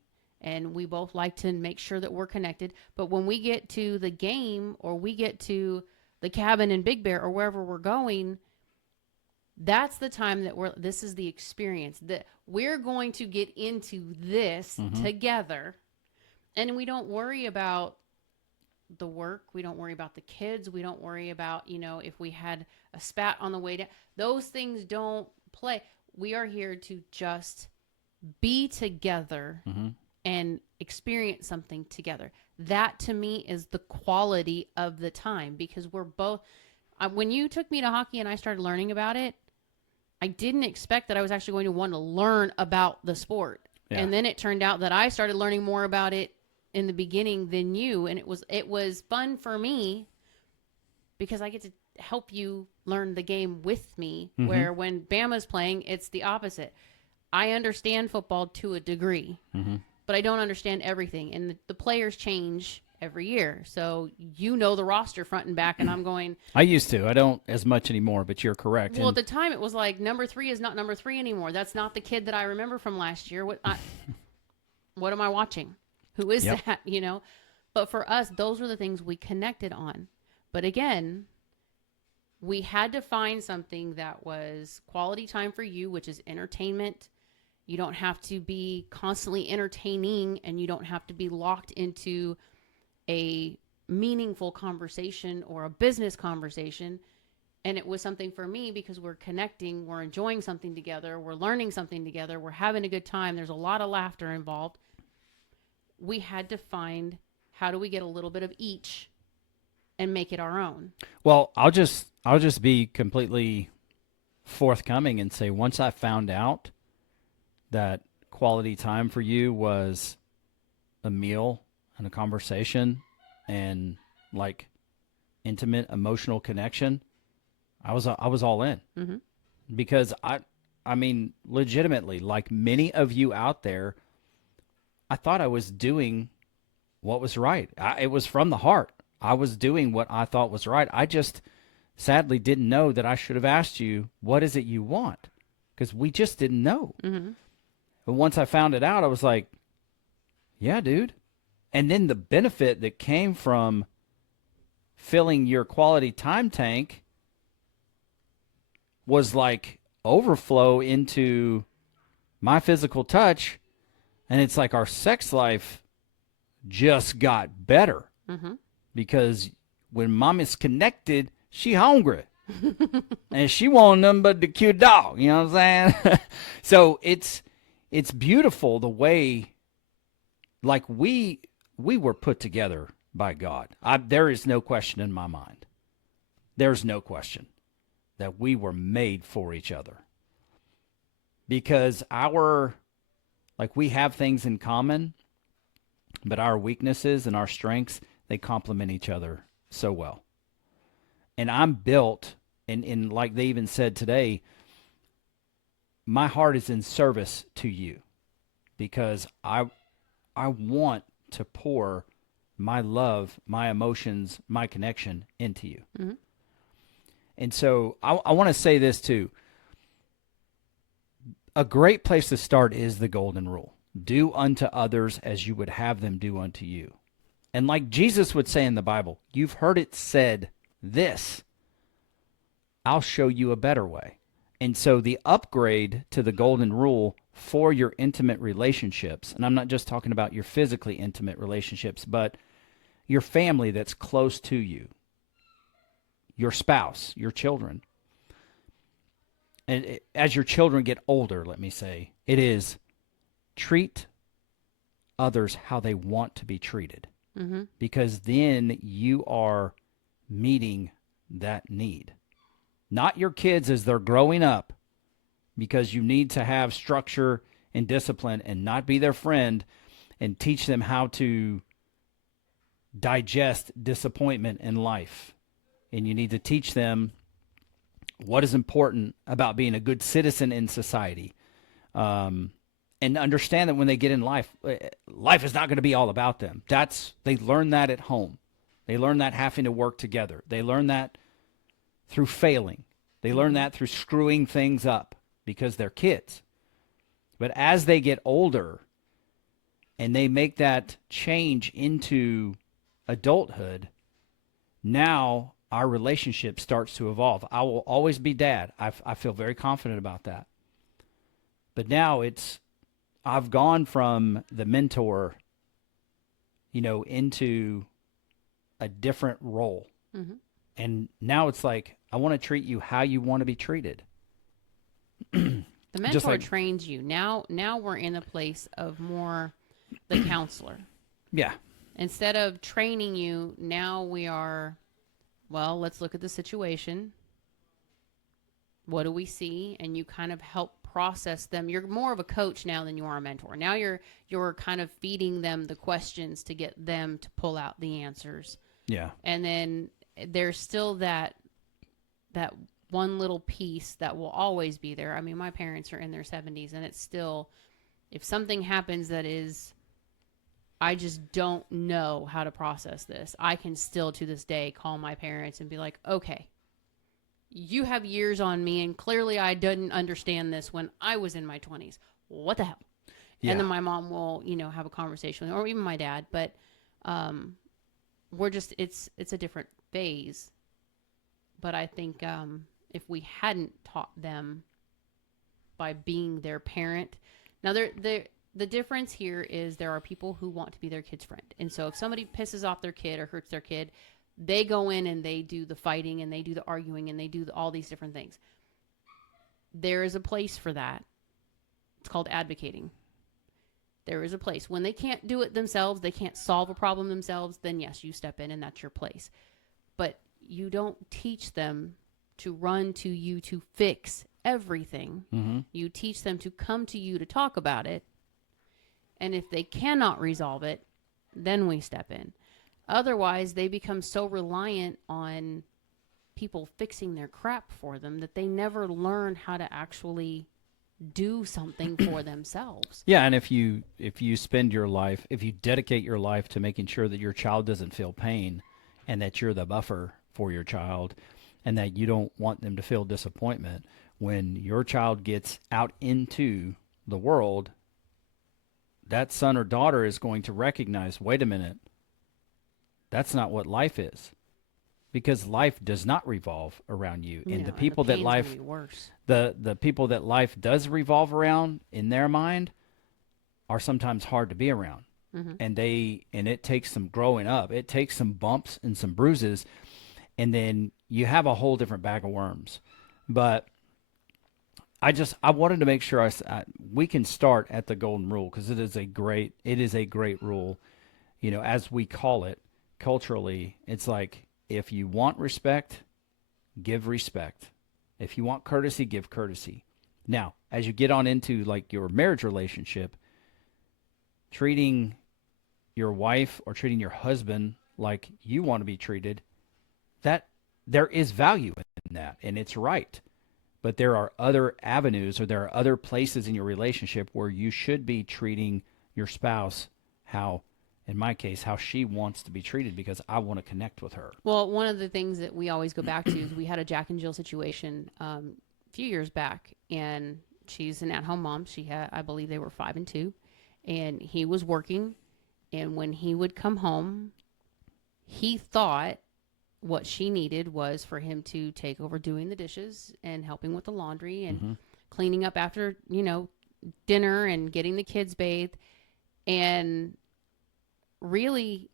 and we both like to make sure that we're connected. But when we get to the game or we get to the cabin in Big Bear or wherever we're going, that's the time that this is the experience that we're going to get into this together. And we don't worry about the work. We don't worry about the kids. We don't worry about, if we had a spat on the way down. Those things don't play. We are here to just be together and experience something together. That to me is the quality of the time because we're both, when you took me to hockey and I started learning about it, I didn't expect that I was actually going to want to learn about the sport. Yeah. And then it turned out that I started learning more about it in the beginning than you. And it was fun for me because I get to help you learn the game with me, where when Bama's playing, it's the opposite. I understand football to a degree, but I don't understand everything. And the players change every year. So you know the roster front and back, and I'm going, I used to. I don't as much anymore, but you're correct. well, at And the time it was like number 3 is not number 3 anymore. That's not the kid that I remember from last year. What am I watching? Who is yep. that? You know? But for us, those were the things we connected on. But again, we had to find something that was quality time for you, which is entertainment. You don't have to be constantly entertaining, and you don't have to be locked into a meaningful conversation or a business conversation. And it was something for me because we're connecting, we're enjoying something together, we're learning something together, we're having a good time. There's a lot of laughter involved. We had to find, how do we get a little bit of each and make it our own? Well, I'll just be completely forthcoming and say once I found out that quality time for you was a meal and a conversation and like intimate emotional connection, I was all in. Mm-hmm. Because I mean legitimately, like many of you out there, I thought I was doing what was right. It was from the heart. I was doing what I thought was right. I just sadly didn't know that I should have asked you, what is it you want? Because we just didn't know. Mm-hmm. But once I found it out, I was like, yeah, dude. And then the benefit that came from filling your quality time tank was like overflow into my physical touch. And it's like our sex life just got better Mm-hmm. because when mom is connected, she hungry. And she want nothing but the cute dog. You know what I'm saying? So it's beautiful the way like we were put together by God. There is no question in my mind. There's no question that we were made for each other. Because we have things in common, but our weaknesses and our strengths, they complement each other so well. And I'm built, and like they even said today, my heart is in service to you because I want to pour my love, my emotions, my connection into you. Mm-hmm. And so I want to say this too. A great place to start is the golden rule. Do unto others as you would have them do unto you. And like Jesus would say in the Bible, you've heard it said this, I'll show you a better way. And so the upgrade to the golden rule for your intimate relationships, and I'm not just talking about your physically intimate relationships, but your family that's close to you, your spouse, your children. And as your children get older, let me say, it is treat others how they want to be treated. Mm-hmm. Because then you are meeting that need. Not your kids as they're growing up, because you need to have structure and discipline and not be their friend and teach them how to digest disappointment in life. And you need to teach them what is important about being a good citizen in society. And understand that when they get in life, life is not going to be all about them. They learn that at home. They learn that having to work together. They learn that through failing. They learn that through screwing things up because they're kids. But as they get older and they make that change into adulthood, now our relationship starts to evolve. I will always be dad. I feel very confident about that. But now I've gone from the mentor, into a different role. Mm-hmm. And now it's like, I want to treat you how you want to be treated. The mentor trains you. Now we're in a place of more the counselor. Yeah. Instead of training you, now we are, well, let's look at the situation. What do we see? And you kind of help process them. You're more of a coach now than you are a mentor. Now you're kind of feeding them the questions to get them to pull out the answers. Yeah. And then there's still that one little piece that will always be there. I mean, my parents are in their 70s, and it's still, if something happens that is I just don't know how to process this. I can still to this day call my parents and be like, okay, you have years on me, and clearly I didn't understand this when I was in my 20s. What the hell? Yeah. And then my mom will, have a conversation with, or even my dad. But we're just, it's a different phase. But I think if we hadn't taught them by being their parent, now the difference here is there are people who want to be their kid's friend. And so if somebody pisses off their kid or hurts their kid, they go in and they do the fighting and they do the arguing and they do all these different things. There is a place for that. It's called advocating. There is a place. When they can't do it themselves, they can't solve a problem themselves, then yes, you step in and that's your place. But you don't teach them to run to you to fix everything. Mm-hmm. You teach them to come to you to talk about it. And if they cannot resolve it, then we step in. Otherwise, they become so reliant on people fixing their crap for them that they never learn how to actually do something for themselves. Yeah, and if you spend your life, if you dedicate your life to making sure that your child doesn't feel pain and that you're the buffer for your child and that you don't want them to feel disappointment, when your child gets out into the world, that son or daughter is going to recognize, wait a minute, that's not what life is. Because life does not revolve around you. And the people that life the people that life does revolve around in their mind are sometimes hard to be around. Mm-hmm. And it takes some growing up. It takes some bumps and some bruises, and then you have a whole different bag of worms. But I wanted to make sure we can start at the golden rule, because it is a great rule. As we call it culturally, it's like, if you want respect, give respect. If you want courtesy, give courtesy. Now, as you get on into like your marriage relationship, treating your wife or treating your husband like you want to be treated, that there is value in that, and it's right. But there are other avenues, or there are other places in your relationship where you should be treating your spouse in my case, how she wants to be treated, because I want to connect with her. Well, one of the things that we always go back to is we had a Jack and Jill situation a few years back, and she's an at-home mom. I believe they were 5 and 2, and he was working, and when he would come home, he thought what she needed was for him to take over doing the dishes and helping with the laundry and cleaning up after, dinner and getting the kids bathed. And really,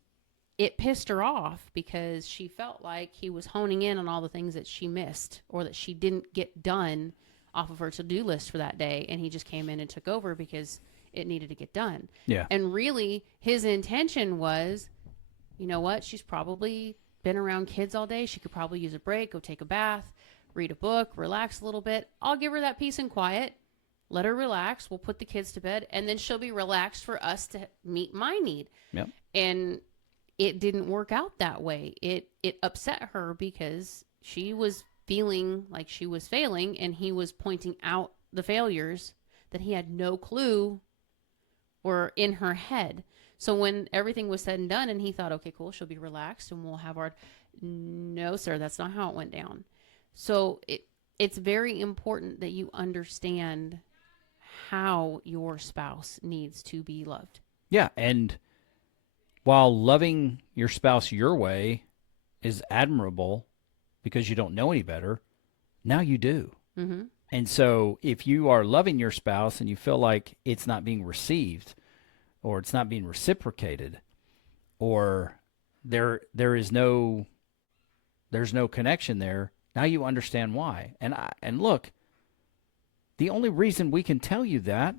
it pissed her off because she felt like he was honing in on all the things that she missed or that she didn't get done off of her to-do list for that day. And he just came in and took over because it needed to get done. Yeah. And really, his intention was, you know what? She's probably been around kids all day. She could probably use a break, go take a bath, read a book, relax a little bit. I'll give her that peace and quiet. Let her relax. We'll put the kids to bed, and then she'll be relaxed for us to meet my need. Yep. And it didn't work out that way. It upset her because she was feeling like she was failing, and he was pointing out the failures that he had no clue were in her head. So when everything was said and done, and he thought, okay, cool, she'll be relaxed and we'll have our... No, sir, that's not how it went down. So it's very important that you understand how your spouse needs to be loved. Yeah, and while loving your spouse your way is admirable because you don't know any better, now you do. Mm-hmm. And so if you are loving your spouse and you feel like it's not being received or it's not being reciprocated, or there's no connection there, now you understand why. And look, the only reason we can tell you that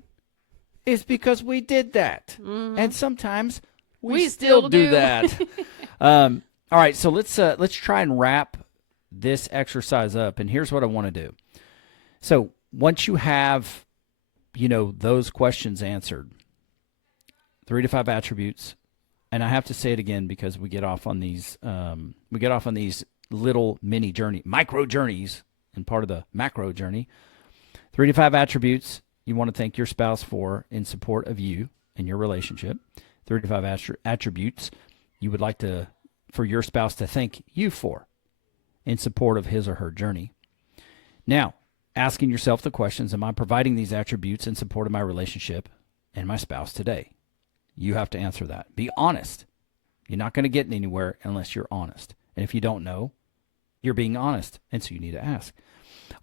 is because we did that. Mm-hmm. And sometimes we still do that. All right, so let's try and wrap this exercise up. And here's what I want to do. So once you have, those questions answered, 3 to 5 attributes, and I have to say it again because we get off on these little mini micro journeys, and part of the macro journey. 3 to 5 attributes you want to thank your spouse for in support of you and your relationship. 3 to 5 attributes you would like for your spouse to thank you for in support of his or her journey. Now, asking yourself the questions, am I providing these attributes in support of my relationship and my spouse today? You have to answer that. Be honest. You're not going to get anywhere unless you're honest. And if you don't know, you're being honest, and so you need to ask.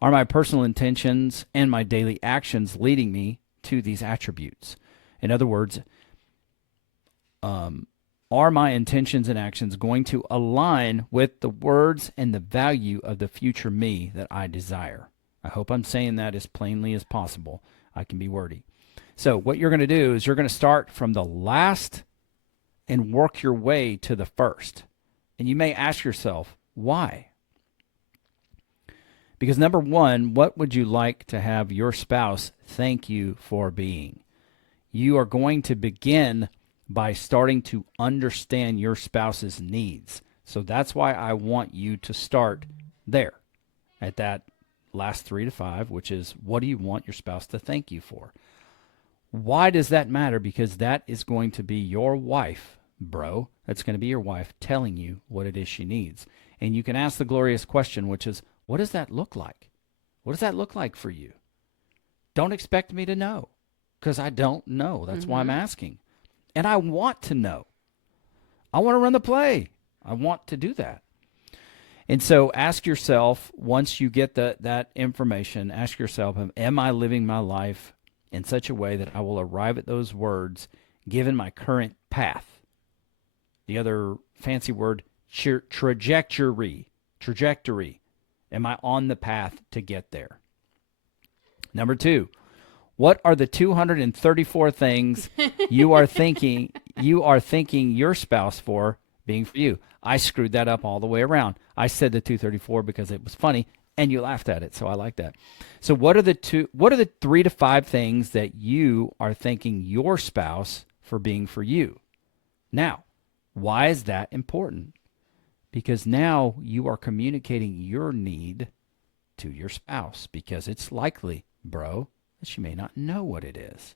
Are my personal intentions and my daily actions leading me to these attributes? In other words, are my intentions and actions going to align with the words and the value of the future me that I desire? I hope I'm saying that as plainly as possible. I can be wordy. So what you're going to do is you're going to start from the last and work your way to the first. And you may ask yourself, why? Because number one, what would you like to have your spouse thank you for being? You are going to begin by starting to understand your spouse's needs. So that's why I want you to start there at that last 3 to 5, which is, what do you want your spouse to thank you for? Why does that matter? Because that is going to be your wife, bro. That's going to be your wife telling you what it is she needs. And you can ask the glorious question, which is, what does that look like? What does that look like for you? Don't expect me to know, because I don't know. That's why I'm asking. And I want to know. I want to run the play. I want to do that. And so ask yourself, once you get that information, ask yourself, am I living my life in such a way that I will arrive at those words given my current path? The other fancy word, trajectory. Am I on the path to get there? Number 2, what are the 234 things you are thinking your spouse for being for you? I screwed that up all the way around. I said the 234 because it was funny, and you laughed at it, so I like that. So what are the 3 to 5 things that you are thanking your spouse for being for you? Now, why is that important? Because now you are communicating your need to your spouse, because it's likely, bro, that she may not know what it is.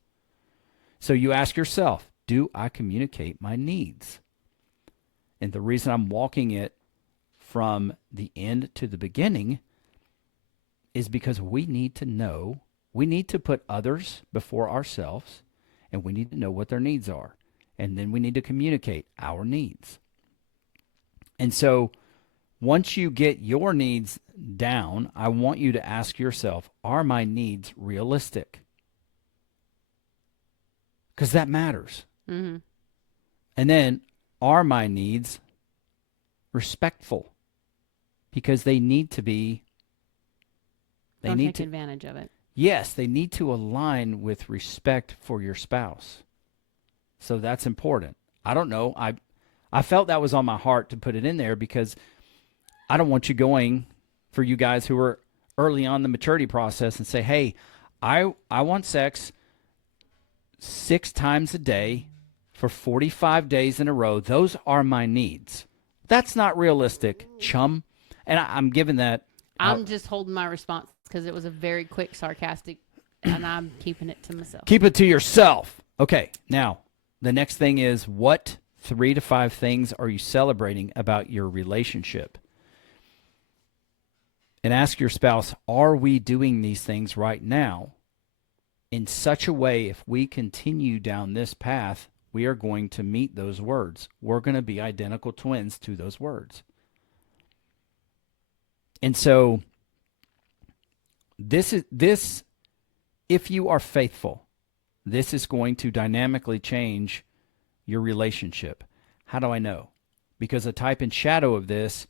So you ask yourself, do I communicate my needs? And the reason I'm walking it from the end to the beginning is because we need to know, we need to put others before ourselves, and we need to know what their needs are. And then we need to communicate our needs. And so once you get your needs down, I want you to ask yourself, are my needs realistic? Because that matters. Mm-hmm. And then, are my needs respectful? Because they need to be. Don't take advantage of it. Yes, they need to align with respect for your spouse. So that's important. I don't know. I felt that was on my heart to put it in there because I don't want you going, for you guys who are early on the maturity process, and say, hey, I want sex 6 times a day for 45 days in a row. Those are my needs. That's not realistic, chum. And I'm giving that out. I'm just holding my response because it was a very quick, sarcastic, and I'm keeping it to myself. Keep it to yourself. Okay, now, the next thing is, what 3 to 5 things are you celebrating about your relationship? And ask your spouse, are we doing these things right now in such a way, if we continue down this path, we are going to meet those words. We're going to be identical twins to those words. And so this, if you are faithful, this is going to dynamically change your relationship. How do I know? Because a type and shadow of this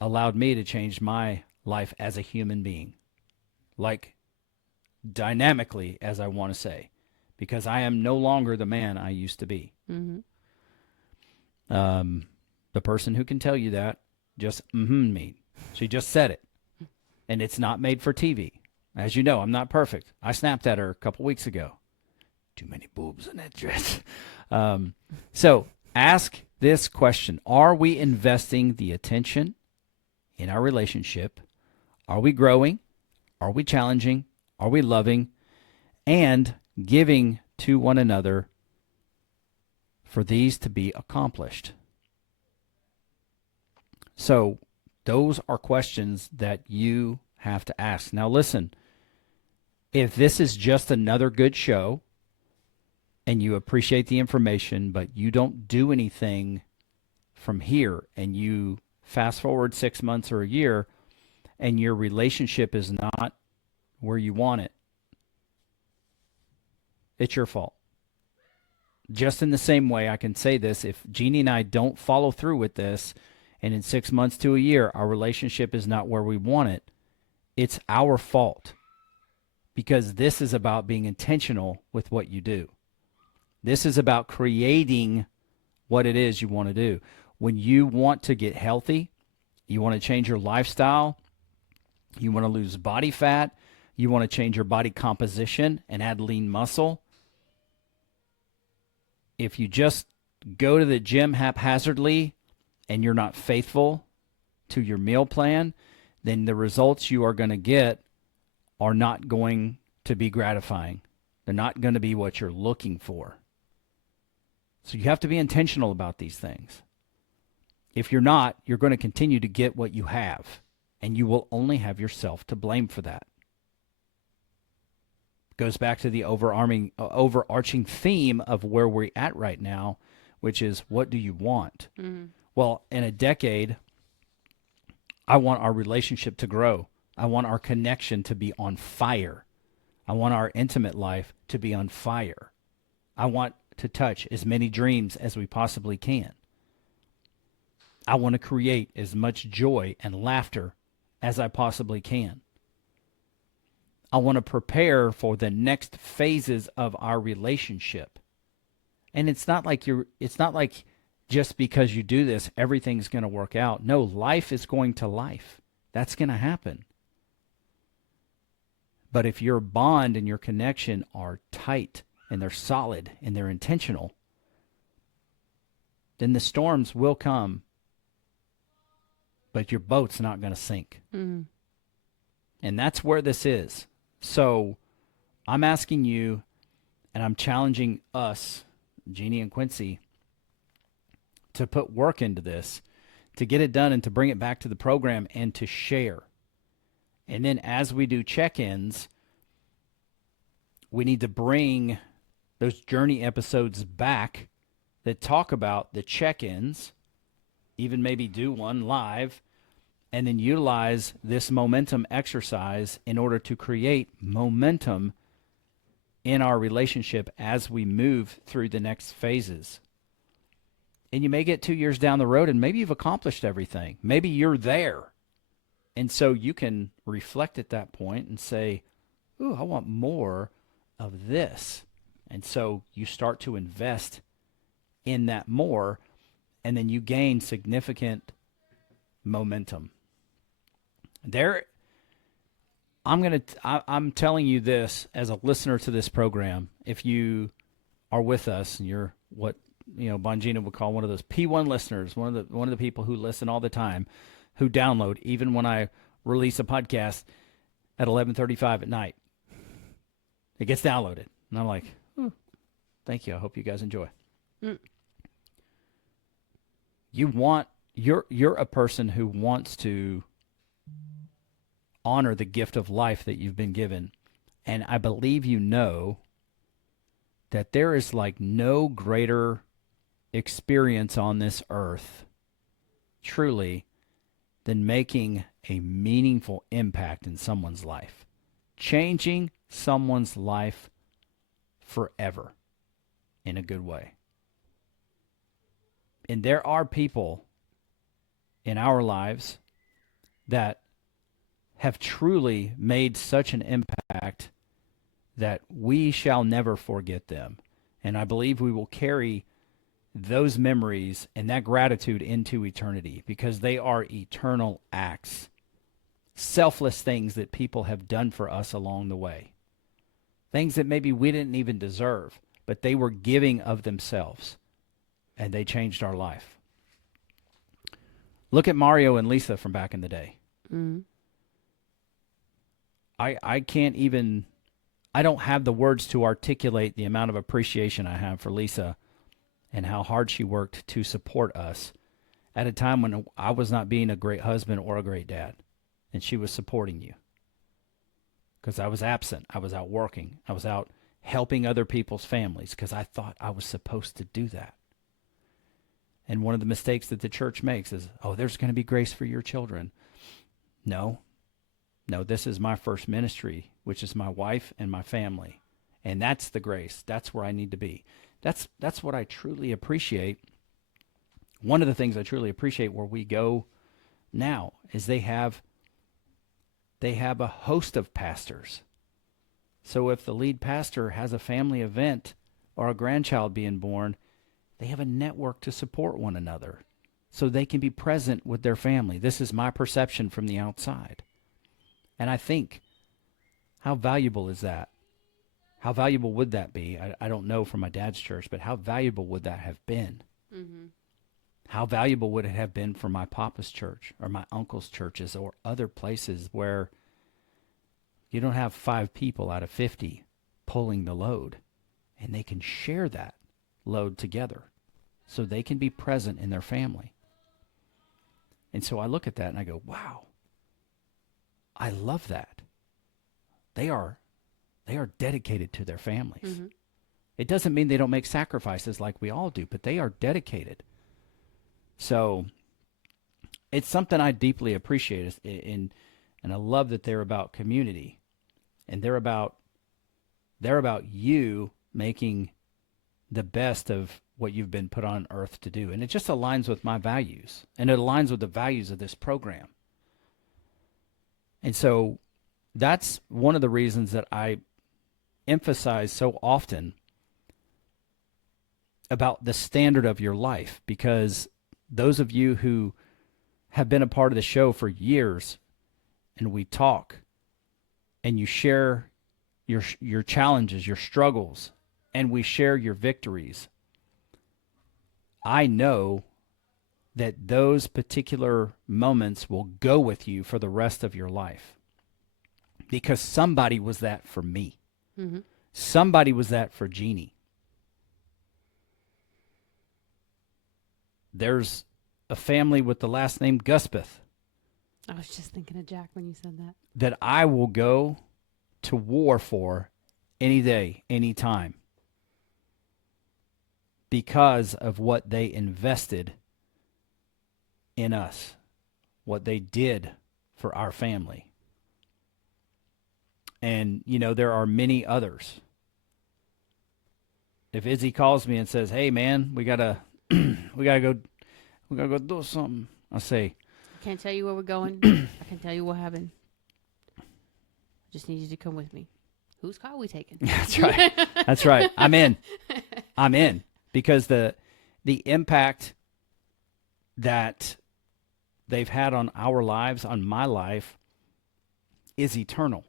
allowed me to change my life as a human being. Like, dynamically, as I want to say. Because I am no longer the man I used to be. Mm-hmm. The person who can tell you that just me. She just said it. And it's not made for TV. As you know, I'm not perfect. I snapped at her a couple weeks ago. Too many boobs in that dress. So ask this question. Are we investing the attention in our relationship? Are we growing? Are we challenging? Are we loving? And giving to one another for these to be accomplished? So those are questions that you have to ask. Now listen, if this is just another good show and you appreciate the information, but you don't do anything from here, and you fast forward 6 months or a year and your relationship is not where you want it, it's your fault. Just in the same way, I can say this, if Jeannie and I don't follow through with this, and in 6 months to a year, our relationship is not where we want it, it's our fault. Because this is about being intentional with what you do. This is about creating what it is you want to do. When you want to get healthy, you want to change your lifestyle, you want to lose body fat, you want to change your body composition and add lean muscle, if you just go to the gym haphazardly and you're not faithful to your meal plan, then the results you are going to get are not going to be gratifying. They're not going to be what you're looking for. So you have to be intentional about these things. If you're not, you're going to continue to get what you have, and you will only have yourself to blame for that. Goes back to the overarching theme of where we're at right now, which is, what do you want? Mm-hmm. Well, in a decade, I want our relationship to grow. I want our connection to be on fire. I want our intimate life to be on fire. I want to touch as many dreams as we possibly can. I want to create as much joy and laughter as I possibly can. I want to prepare for the next phases of our relationship. And it's not like just because you do this, everything's going to work out. No, life is going to life. That's going to happen. But if your bond and your connection are tight and they're solid and they're intentional, then the storms will come, but your boat's not going to sink. Mm-hmm. And that's where this is. So I'm asking you, and I'm challenging us, Jeannie and Quincy, to put work into this, to get it done and to bring it back to the program and to share. And then as we do check-ins, we need to bring those journey episodes back that talk about the check-ins, even maybe do one live, and then utilize this momentum exercise in order to create momentum in our relationship as we move through the next phases. And you may get 2 years down the road and maybe you've accomplished everything. Maybe you're there. And so you can reflect at that point and say, ooh, I want more of this. And so you start to invest in that more, and then you gain significant momentum. I'm telling you this as a listener to this program. If you are with us and you're what Bongina would call one of those P1 listeners, one of the people who listen all the time, who download even when I release a podcast at 11:35 at night, it gets downloaded, and I'm like, thank you. I hope you guys enjoy. You're a person who wants to honor the gift of life that you've been given, and I believe you know that there is like no greater experience on this earth, truly, than making a meaningful impact in someone's life, changing someone's life forever in a good way. And there are people in our lives that have truly made such an impact that we shall never forget them. And I believe we will carry those memories and that gratitude into eternity, because they are eternal acts, selfless things that people have done for us along the way, things that maybe we didn't even deserve, but they were giving of themselves, and they changed our life. Look at Mario and Lisa from back in the day. Mm-hmm. I don't have the words to articulate the amount of appreciation I have for Lisa and how hard she worked to support us at a time when I was not being a great husband or a great dad. And she was supporting you because I was absent. I was out working. I was out helping other people's families because I thought I was supposed to do that. And one of the mistakes that the church makes is, oh, there's going to be grace for your children. No, this is my first ministry, which is my wife and my family. And that's the grace. That's where I need to be. That's what I truly appreciate. One of the things I truly appreciate where we go now is they have a host of pastors. So if the lead pastor has a family event or a grandchild being born, they have a network to support one another so they can be present with their family. This is my perception from the outside. And I think, how valuable is that? How valuable would that be? I don't know from my dad's church, but how valuable would that have been? Mm-hmm. How valuable would it have been for my papa's church or my uncle's churches or other places where you don't have 5 people out of 50 pulling the load, and they can share that load together so they can be present in their family. And so I look at that and I go, wow, I love that. They are dedicated to their families. Mm-hmm. It doesn't mean they don't make sacrifices like we all do, but they are dedicated. So it's something I deeply appreciate, and I love that they're about community, and they're about you making the best of what you've been put on earth to do. And it just aligns with my values, and it aligns with the values of this program. And so that's one of the reasons that I emphasize so often about the standard of your life, because those of you who have been a part of the show for years, and we talk and you share your challenges, your struggles, and we share your victories, I know that those particular moments will go with you for the rest of your life, because somebody was that for me. Mm-hmm. Somebody was that for Jeannie. There's a family with the last name Guspeth I was just thinking of Jack when you said that. that I will go to war for any day, any time, because of what they invested in us, what they did for our family. And, you know, there are many others. If Izzy calls me and says, hey, man, we gotta go do something, I say, I can't tell you where we're going. I can tell you what happened. I just need you to come with me. Whose car are we taking? That's right. That's right. I'm in. Because the impact that they've had on our lives, on my life, is eternal.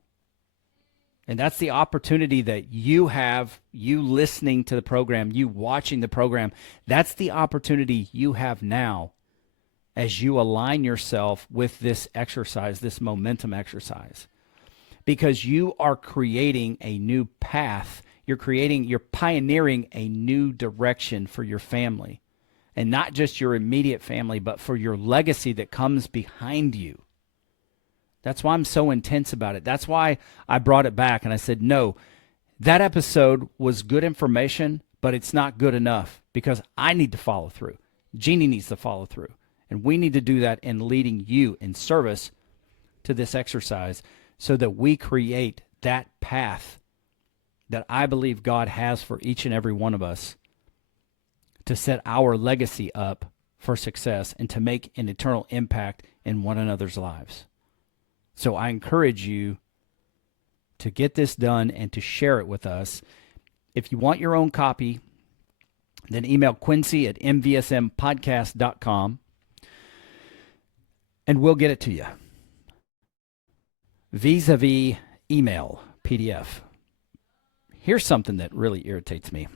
And that's the opportunity that you have, you listening to the program, you watching the program. That's the opportunity you have now as you align yourself with this exercise, this momentum exercise. Because you are creating a new path. You're pioneering a new direction for your family. And not just your immediate family, but for your legacy that comes behind you. That's why I'm so intense about it. That's why I brought it back and I said, no, that episode was good information, but it's not good enough, because I need to follow through. Jeannie needs to follow through. And we need to do that in leading you in service to this exercise so that we create that path that I believe God has for each and every one of us to set our legacy up for success and to make an eternal impact in one another's lives. So I encourage you to get this done and to share it with us. If you want your own copy, then email Quincy at mvsmpodcast.com and we'll get it to you. Vis-a-vis email, PDF. Here's something that really irritates me,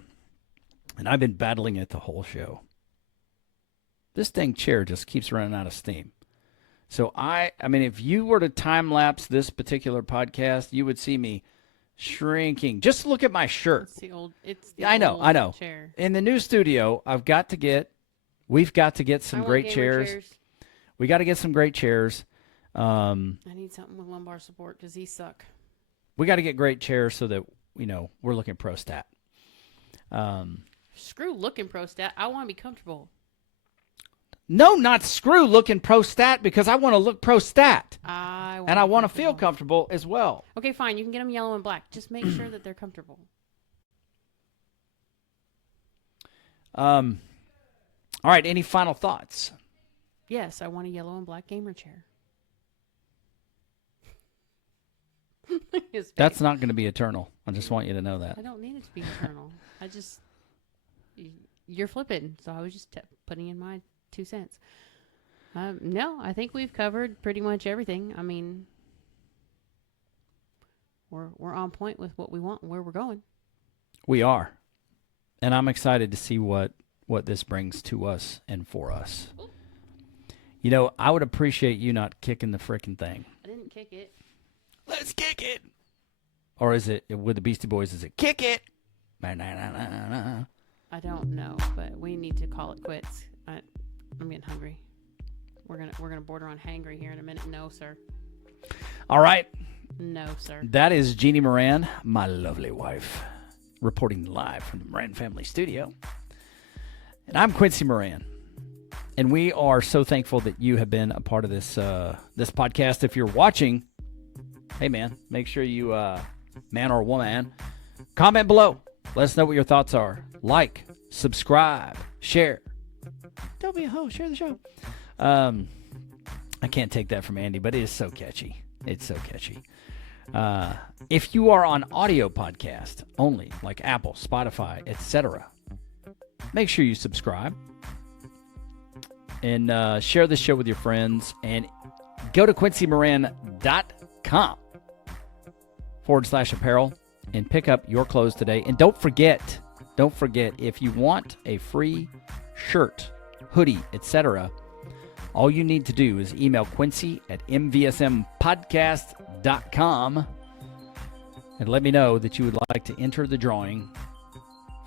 and I've been battling it the whole show. This dang chair just keeps running out of steam. So I mean, if you were to time lapse this particular podcast, you would see me Shrinking. Just look at my shirt. It's the old. It's the I know. old chair. In the new studio, we've got to get some I want great gamer chairs. We got to get some great chairs. I need something with lumbar support because these suck. We got to get great chairs so that, we're looking pro stat. Screw looking pro stat. I want to be comfortable. No, not screw looking pro stat, because I want to look pro stat. I And I want to feel comfortable as well. Okay, fine. You can get them yellow and black. Just make sure that they're comfortable. All right. Any final thoughts? Yes, I want a yellow and black gamer chair. That's not going to be eternal. I just want you to know that. I don't need it to be eternal. You're flipping, so I was just putting in my 2 cents. No, I think we've covered pretty much everything. I mean, we're on point with what we want and where we're going. We are. And I'm excited to see what this brings to us and for us. I would appreciate you not kicking the frickin' thing. I didn't kick it. Let's kick it. Or is it, with the Beastie Boys, is it kick it? I don't know, but we need to call it quits. I'm getting hungry. We're gonna border on hangry here in a minute. No, sir. All right. No, sir. That is Jeannie Moran, my lovely wife, reporting live from the Moran Family Studio. And I'm Quincy Moran. And we are so thankful that you have been a part of this podcast. If you're watching, hey, man, make sure you, man or woman, comment below. Let us know what your thoughts are. Like, subscribe, share. Don't be a hoe. Share the show. I can't take that from Andy, but it is so catchy. It's so catchy. If you are on audio podcast only, like Apple, Spotify, etc., make sure you subscribe and share the show with your friends. And go to quincymoran.com/apparel and pick up your clothes today. And don't forget, if you want a free shirt, hoodie, etc., all you need to do is email Quincy at mvsmpodcast.com and let me know that you would like to enter the drawing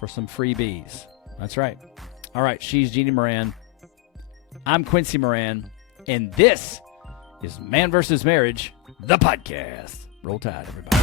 for some freebies. That's right. All right, she's Jeannie Moran. I'm Quincy Moran, and this is Man vs. Marriage, the podcast. Roll Tide, everybody.